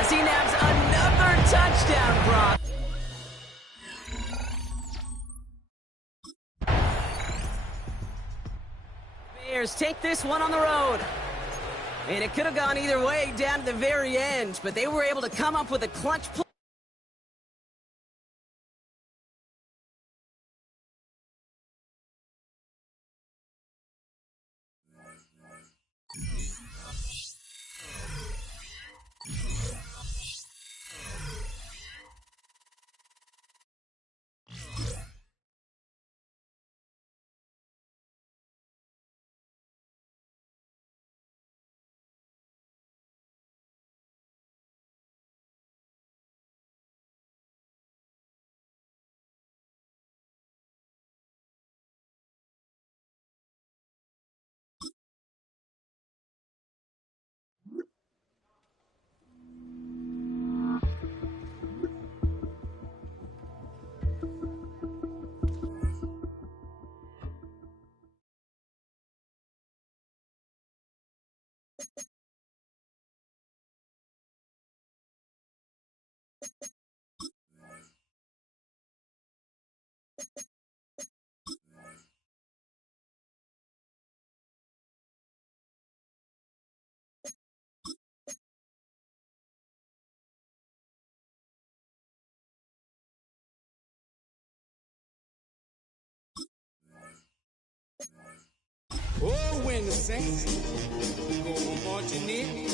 As he nabs another touchdown, Brock. Bears take this one on the road. And it could have gone either way down to the very end, but they were able to come up with a clutch play. Oh, when the Saints go marching in.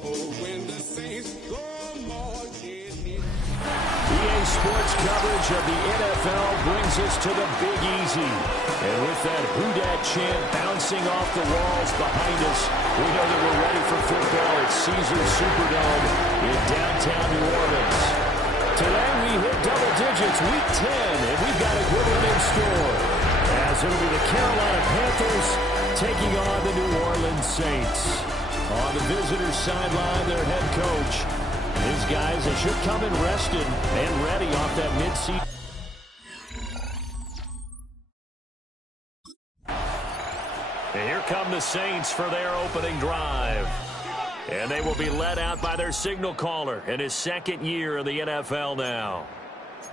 Oh, when the Saints go marching in. EA Sports coverage of the NFL brings us to the Big Easy. And with that Who Dat chant bouncing off the walls behind us, we know that we're ready for football at Caesars Superdome in downtown New Orleans. Today we hit double digits, week 10, and we've got a good one in store. As it'll be the Carolina Panthers taking on the New Orleans Saints. On the visitors' sideline, their head coach. His guys, they should come in rested and ready off that mid-season. And here come the Saints for their opening drive. And they will be led out by their signal caller in his 2nd year in the NFL now.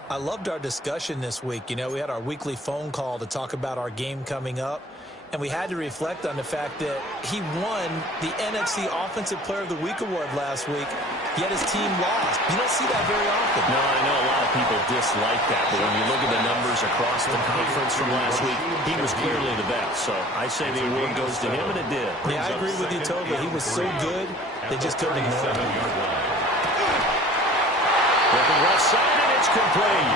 I loved our discussion this week. You know, we had our weekly phone call to talk about our game coming up, and we had to reflect on the fact that he won the NFC Offensive Player of the Week award last week, yet his team lost. You don't see that very often. No, I know a lot of people dislike that, but when you look at the numbers across the conference from last week, he was clearly the best. So I say the award goes to him, and it did. Yeah, I agree with you totally. He was so good, they just couldn't ignore him. Looking left side, and it's complete.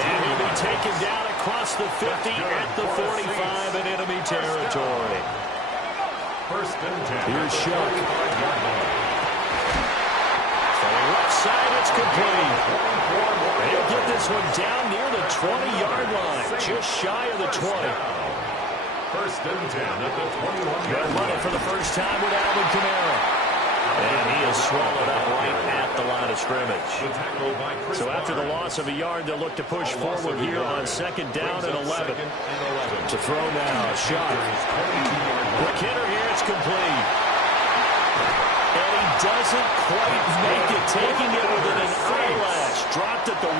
And he'll be taken down across the 50 at the 45 in enemy territory. First and 10. Here's Shuck. Throwing left side, it's complete. And he'll get this one down near the 20-yard line, just shy of the 20. First and 10 at the 21-yard line. They'll run it for the first time with Alvin Kamara. swallowed up right at the line of scrimmage. So after the loss of a yard, they'll look to push forward here on 2nd down and 11. To throw now, shot. Quick hitter here, it's complete. And he doesn't quite make it, taking it within an eyelash. Dropped at the 1.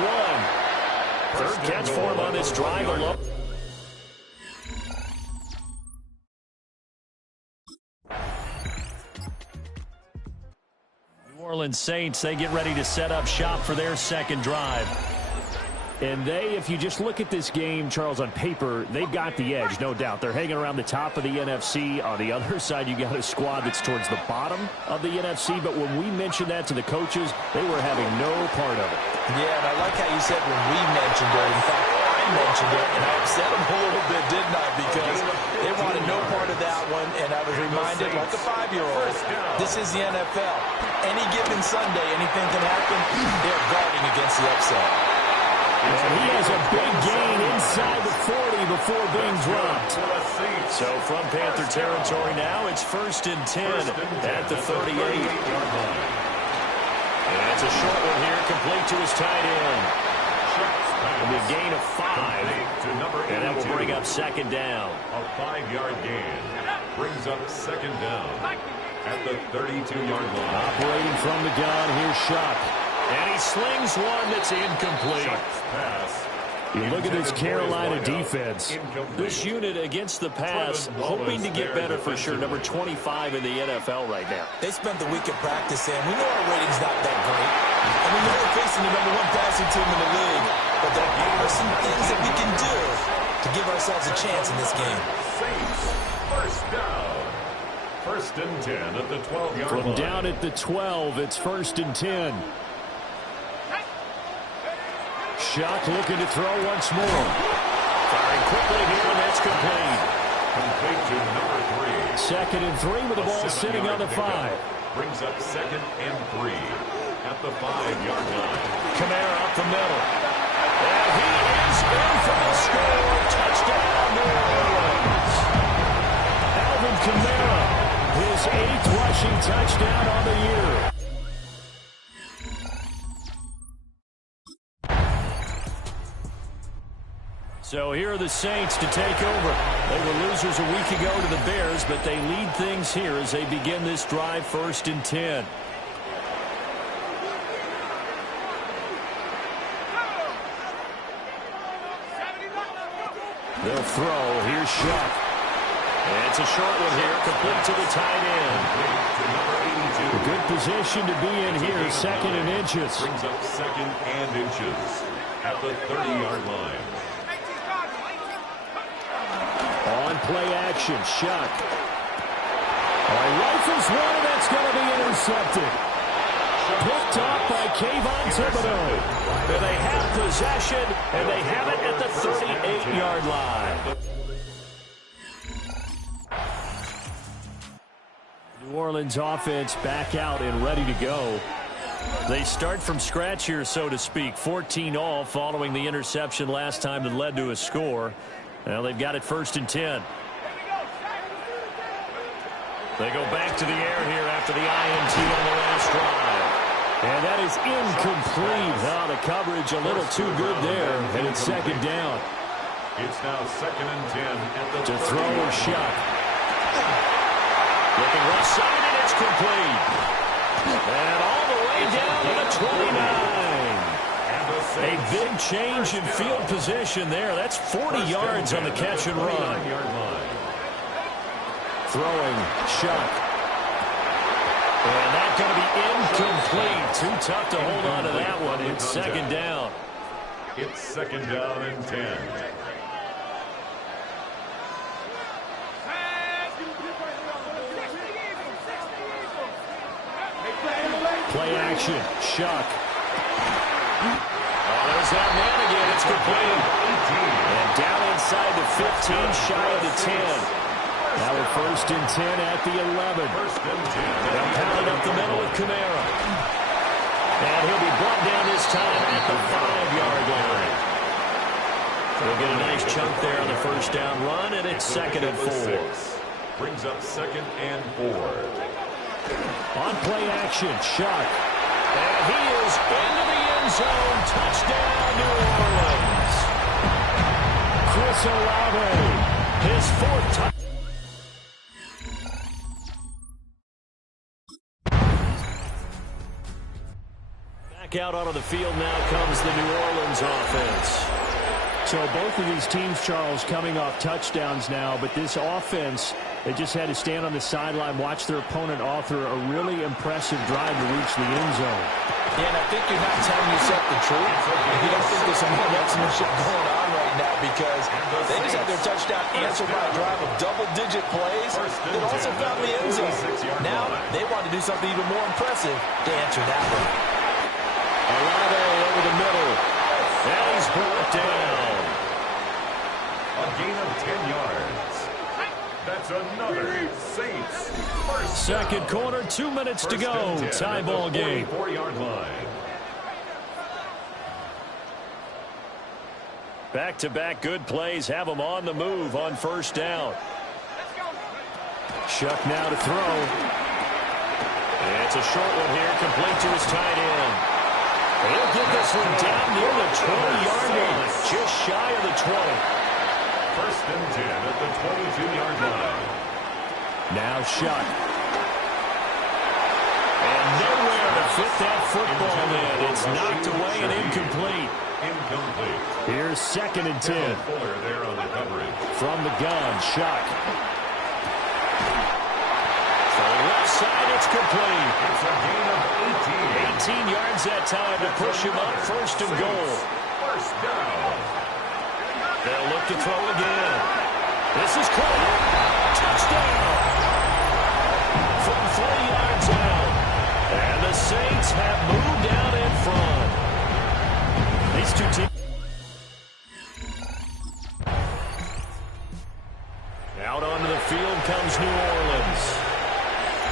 Third catch for him on this drive alone. New Orleans Saints, they get ready to set up shop for their second drive. And if you just look at this game, Charles, on paper, they've got the edge, no doubt. They're hanging around the top of the NFC. On the other side, you got a squad that's towards the bottom of the NFC. But when we mentioned that to the coaches, they were having no part of it. Yeah, and I like how you said when we mentioned it. In fact, I mentioned it, and I upset them a little bit, didn't I? Because they wanted no part of that one, and I was reminded, like a 5-year-old, this is the NFL. Any given Sunday, anything can happen. They're guarding against the upset. And he has a big gain inside the 40 before being dropped. So from Panther territory now, it's 1st and 10 at the 38. And it's a short one here, complete to his tight end. And a gain of 5. And that will bring up 2nd down. A 5-yard gain brings up 2nd down at the 32-yard line. Operating from the gun, here's Shuck. And he slings one that's incomplete. You look at this Carolina defense. This unit against the pass, hoping to get better for sure. Number 25 in the NFL right now. They spent the week at practice, and we know our rating's not that great. And we know we're facing the number 1 passing team in the league. But there are some things that we can do to give ourselves a chance in this game. Saints, first down. 1st and 10 at the 12-yard line. From down at the 12, it's 1st and 10. Shuck looking to throw once more. Firing quickly here, and that's complete. Complete to number 3. 2nd and 3 with the ball sitting on the 5. Brings up 2nd and 3 at the 5-yard line. Kamara up the middle. And he is in for the score. Touchdown, New Orleans. Alvin Kamara, his 8th rushing touchdown on the year. So here are the Saints to take over. They were losers a week ago to the Bears, but they lead things here as they begin this drive, 1st and 10. They'll throw. Here's Shuck. And it's a short one here, complete to the tight end. A good position to be in here, 2nd and inches. Brings up 2nd and inches at the 30-yard line. On play action, Shuck. Rifles one, and that's going to be intercepted. Picked up by Kayvon Thibodeau. And they have possession, and they have it at the 38-yard line. New Orleans offense back out and ready to go. They start from scratch here, so to speak. 14-all following the interception last time that led to a score. Well, they've got it 1st and 10. They go back to the air here after the INT on the last drive. And that is incomplete. Oh, the coverage a little too good there. And it's 2nd down. It's now 2nd and 10 at the to throw or shot. Looking left side, and it's complete. And all the way down to the 29. A big change in field position there. That's 40 yards on the catch and run. Throwing, Shuck. And that's going to be incomplete. Too tough to hold on to that one. It's 2nd down. It's 2nd down and 10. Play action, Shuck. There's that man again. It's complete. And down inside the 15, shy of the 10. Now we're 1st and 10 at the 11. They'll pound it up the middle with Kamara. And he'll be brought down this time at the 5-yard line. They'll get a nice chunk there on the 1st down run, and it's 2nd and 4. Brings up 2nd and 4. On play action, Shuck. And he is into the end zone. Touchdown, New Orleans. Chris Olave, his fourth touchdown. Back out onto the field now comes the New Orleans offense. So both of these teams, Charles, coming off touchdowns now, but this offense, they just had to stand on the sideline, watch their opponent author a really impressive drive to reach the end zone. Yeah, and I think you're not telling yourself the truth if you don't think there's some marksmanship going on right now, because they just had their touchdown answered by a drive of double-digit plays that also found the end zone. Now they want to do something even more impressive to answer that one. Olave over the middle. And he's brought down. A gain of 10 yards. That's another Saints first Second down. quarter, 2 minutes to go. Tie ball game. 44-yard line. Back-to-back good plays have them on the move on first down. Shuck now to throw. It's a short one here, complete to his tight end. He'll get this one down near the 20-yard line, just shy of the 20. First and 10 at the 22-yard line. Now Shuck. And nowhere to fit that football in. It's knocked away and incomplete. Incomplete. Here's second and 10. Fuller there on the coverage. From the gun, Shuck. To the left side, it's complete. It's a gain of 18. 18 yards that time to push him up first and goal. First down. They'll look to throw again. This is caught. Touchdown. From 40 yards out. And the Saints have moved out in front. These two teams. Out onto the field comes New Orleans.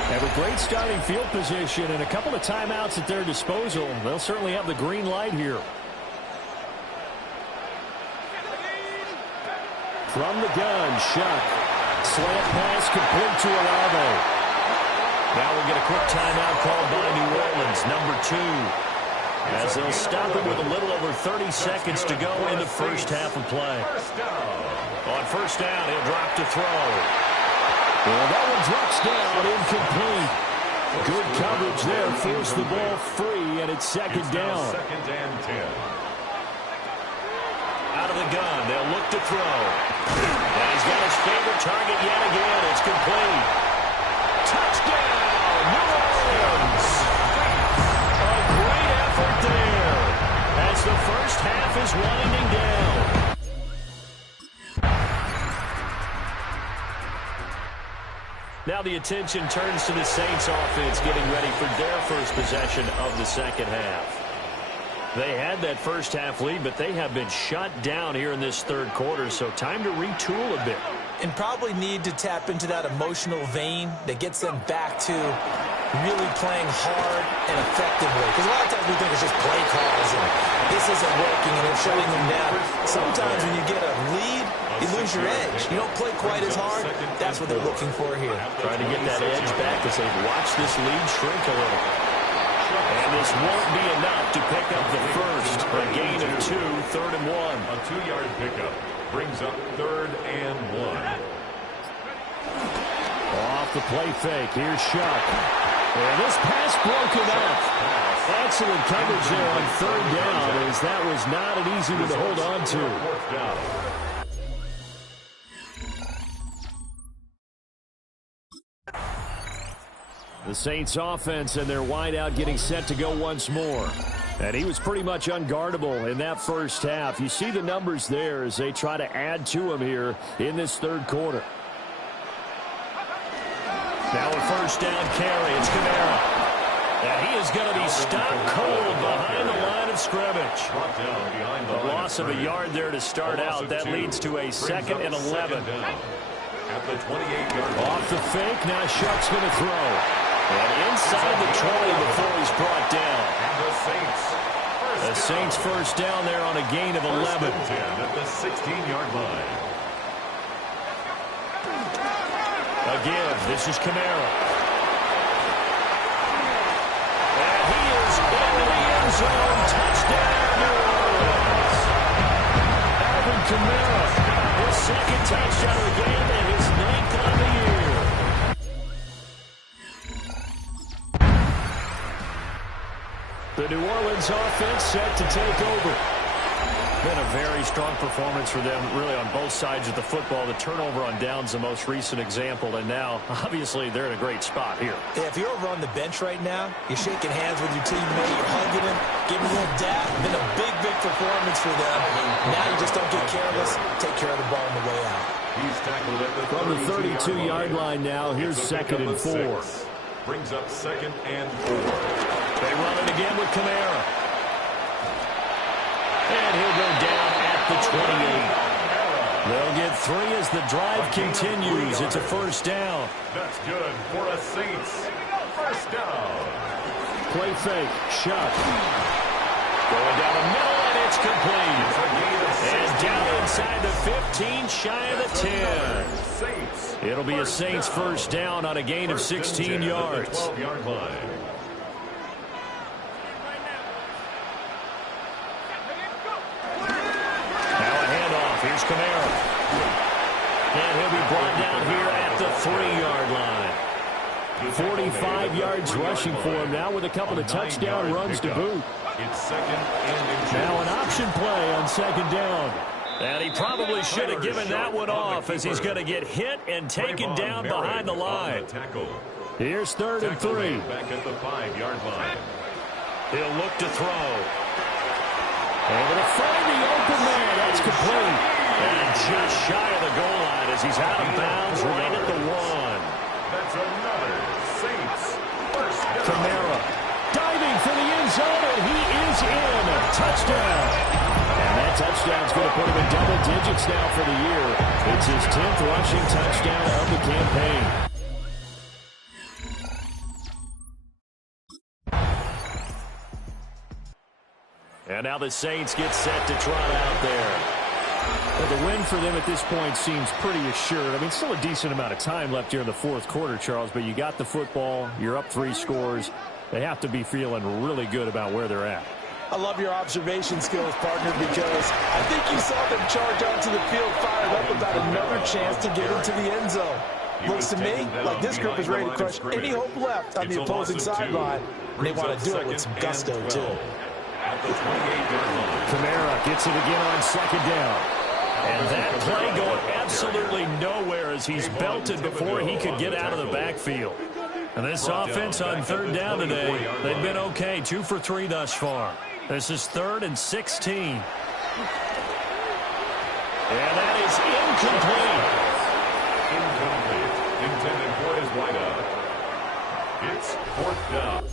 Have a great starting field position and a couple of timeouts at their disposal. They'll certainly have the green light here. From the gun, Shuck. Slant pass complete to Olave. Now we'll get a quick timeout called by New Orleans, number 2. As they'll stop it with a little over 30 seconds to go in the first half of play. On first down, he'll drop to throw. Well, that one drops down, incomplete. Good coverage there, forced the ball free, and it's second down. Second and 10. Out of the gun, they'll look to throw. And he's got his favorite target yet again. It's complete. Touchdown, New Orleans. A great effort there as the first half is winding down. Now the attention turns to the Saints offense getting ready for their first possession of the second half. They had that first half lead, but they have been shut down here in this third quarter, so time to retool a bit. And probably need to tap into that emotional vein that gets them back to really playing hard and effectively. Because a lot of times we think it's just play calls and this isn't working and it's shutting them down. Sometimes when you get a lead, you lose your edge. You don't play quite as hard. That's what they're looking for here. Trying to get that edge back as they've watched this lead shrink a little. And this won't be enough to pick up the first. A gain of 2, third and 1. A 2-yard pickup brings up third and 1. Off the play fake, here's Shuck. And this pass broken up. Excellent coverage there on third down, as that was not an easy one to hold on to. Fourth down. The Saints offense and their wideout getting set to go once more. And he was pretty much unguardable in that first half. You see the numbers there as they try to add to him here in this third quarter. Now a first down carry. It's Kamara. And he is going to be stopped cold behind the line of scrimmage. A loss of a yard there to start out. That leads to a second and 11. At the 28-yard line. Off the fake, now Shuck's going to throw. And inside the 20 before he's brought down. The Saints first down there on a gain of 11. First and 10 at the 16-yard line. Again, this is Kamara. end zone. Touchdown, New Orleans. Alvin Kamara, his second touchdown of the game and his 9th on the year. The New Orleans offense set to take over. Been a very strong performance for them, really, on both sides of the football. The turnover on downs, the most recent example, and now, obviously, they're in a great spot here. Yeah, if you're over on the bench right now, you're shaking hands with your teammate, you're hugging him, giving a little dap. Been a big, big performance for them. Now you just don't get careless. Take care of the ball on the way out. He's tackled at the From the 32-yard line now, here's 2nd and 4. Brings up 2nd and 4. They run it again with Kamara. And he'll go down at the 28. They'll get 3 as the drive continues. It's a first down. That's good for a Saints. First down. Play fake. Shot. Going down the middle, and it's complete. And down inside the 15, shy of the 10. It'll be a Saints first down on a gain of 16 yards. 12-yard line. Here's Kamara. And he'll be brought down here at the 3-yard line. 45 yards rushing for him now with a couple of touchdown runs to boot. It's 2nd and now an option play on 2nd down. And he probably should have given that one off as he's going to get hit and taken down behind the line. Here's 3rd and 3. Back at the 5-yard line. He'll look to throw. Able to find the open man. That's complete. And just shy of the goal line as he's out of bounds right at the 1. That's another Saints first down. Kamara diving for the end zone, and he is in. Touchdown. And that touchdown's going to put him in double digits now for the year. It's his 10th rushing touchdown of the campaign. And now the Saints get set to trot out there. Well, the win for them at this point seems pretty assured. I mean, still a decent amount of time left here in the 4th quarter, Charles, but you got the football, you're up 3 scores. They have to be feeling really good about where they're at. I love your observation skills, partner, because I think you saw them charge onto the field fired up about another chance to get into the end zone. Looks to me like this group is ready to crush any hope left on the opposing sideline, and they want to do it with some gusto, too. Kamara gets it again on 2nd down. And that play going absolutely nowhere as he's belted before he could get out of the backfield. And this offense on 3rd down today, they've been okay. 2 for 3 thus far. This is 3rd and 16. And that is incomplete. Intended for his wideout. It's 4th down.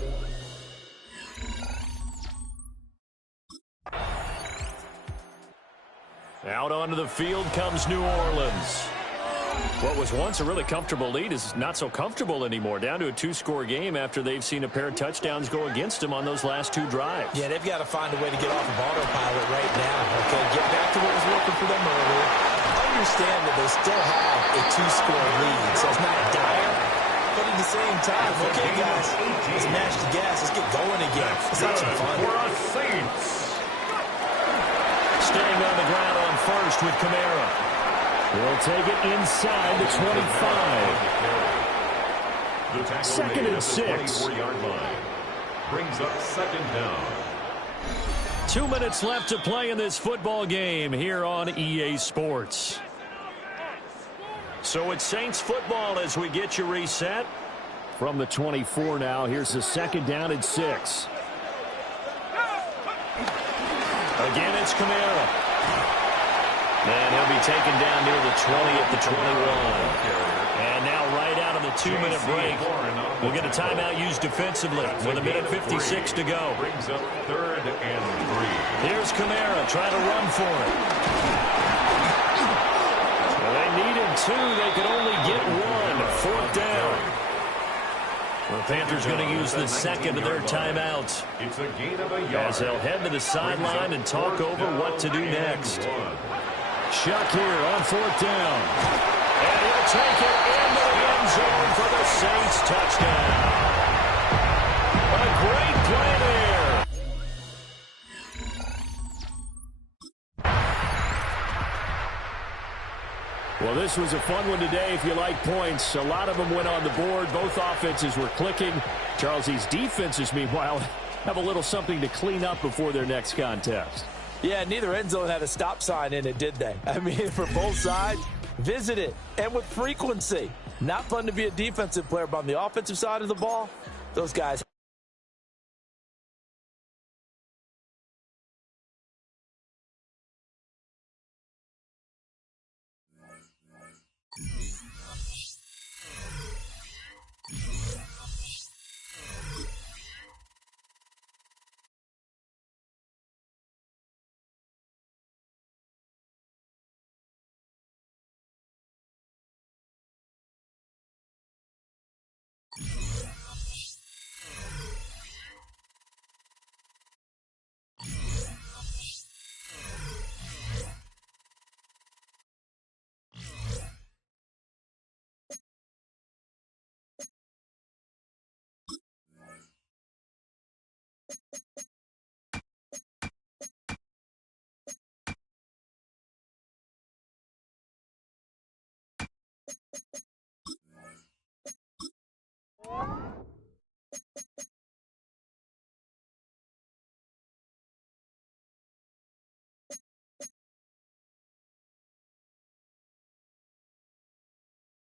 Out onto the field comes New Orleans. What was once a really comfortable lead is not so comfortable anymore. Down to a 2-score game after they've seen a pair of touchdowns go against them on those last 2 drives. Yeah, they've got to find a way to get off of autopilot right now. Okay, get back to what was working for them earlier. Understand that they still have a 2-score lead, so it's not dire. But at the same time, okay, guys, let's match the gas. Let's get going again. Let's have some fun. For a Saints. Staying on the ground on 1st with Kamara. He'll take it inside the 25. 2nd and 6. 24-yard line. Brings up 2nd down. 2 minutes left to play in this football game here on EA Sports. So it's Saints football as we get you reset. From the 24 now, here's the 2nd down and 6. Again, it's Kamara. And he'll be taken down near the 20 at the 21. And now right out of the 2-minute break, we'll get a timeout used defensively with 1:56 to go. Brings up 3rd and 3. Here's Kamara trying to run for it. Well, they needed 2. They could only get 1. 4th down. The Panthers going to use the 2nd of their timeouts It's a gain of a yard. as they'll head to the sideline and talk over what to do next. Chuck here on 4th down. And he'll take it into the end zone for the Saints touchdown. A great play there. Well, this was a fun one today if you like points. A lot of them went on the board. Both offenses were clicking. Charles, these defenses, meanwhile, have a little something to clean up before their next contest. Yeah, neither end zone had a stop sign in it, did they? I mean, for both sides, visit it, and with frequency. Not fun to be a defensive player, but on the offensive side of the ball, those guys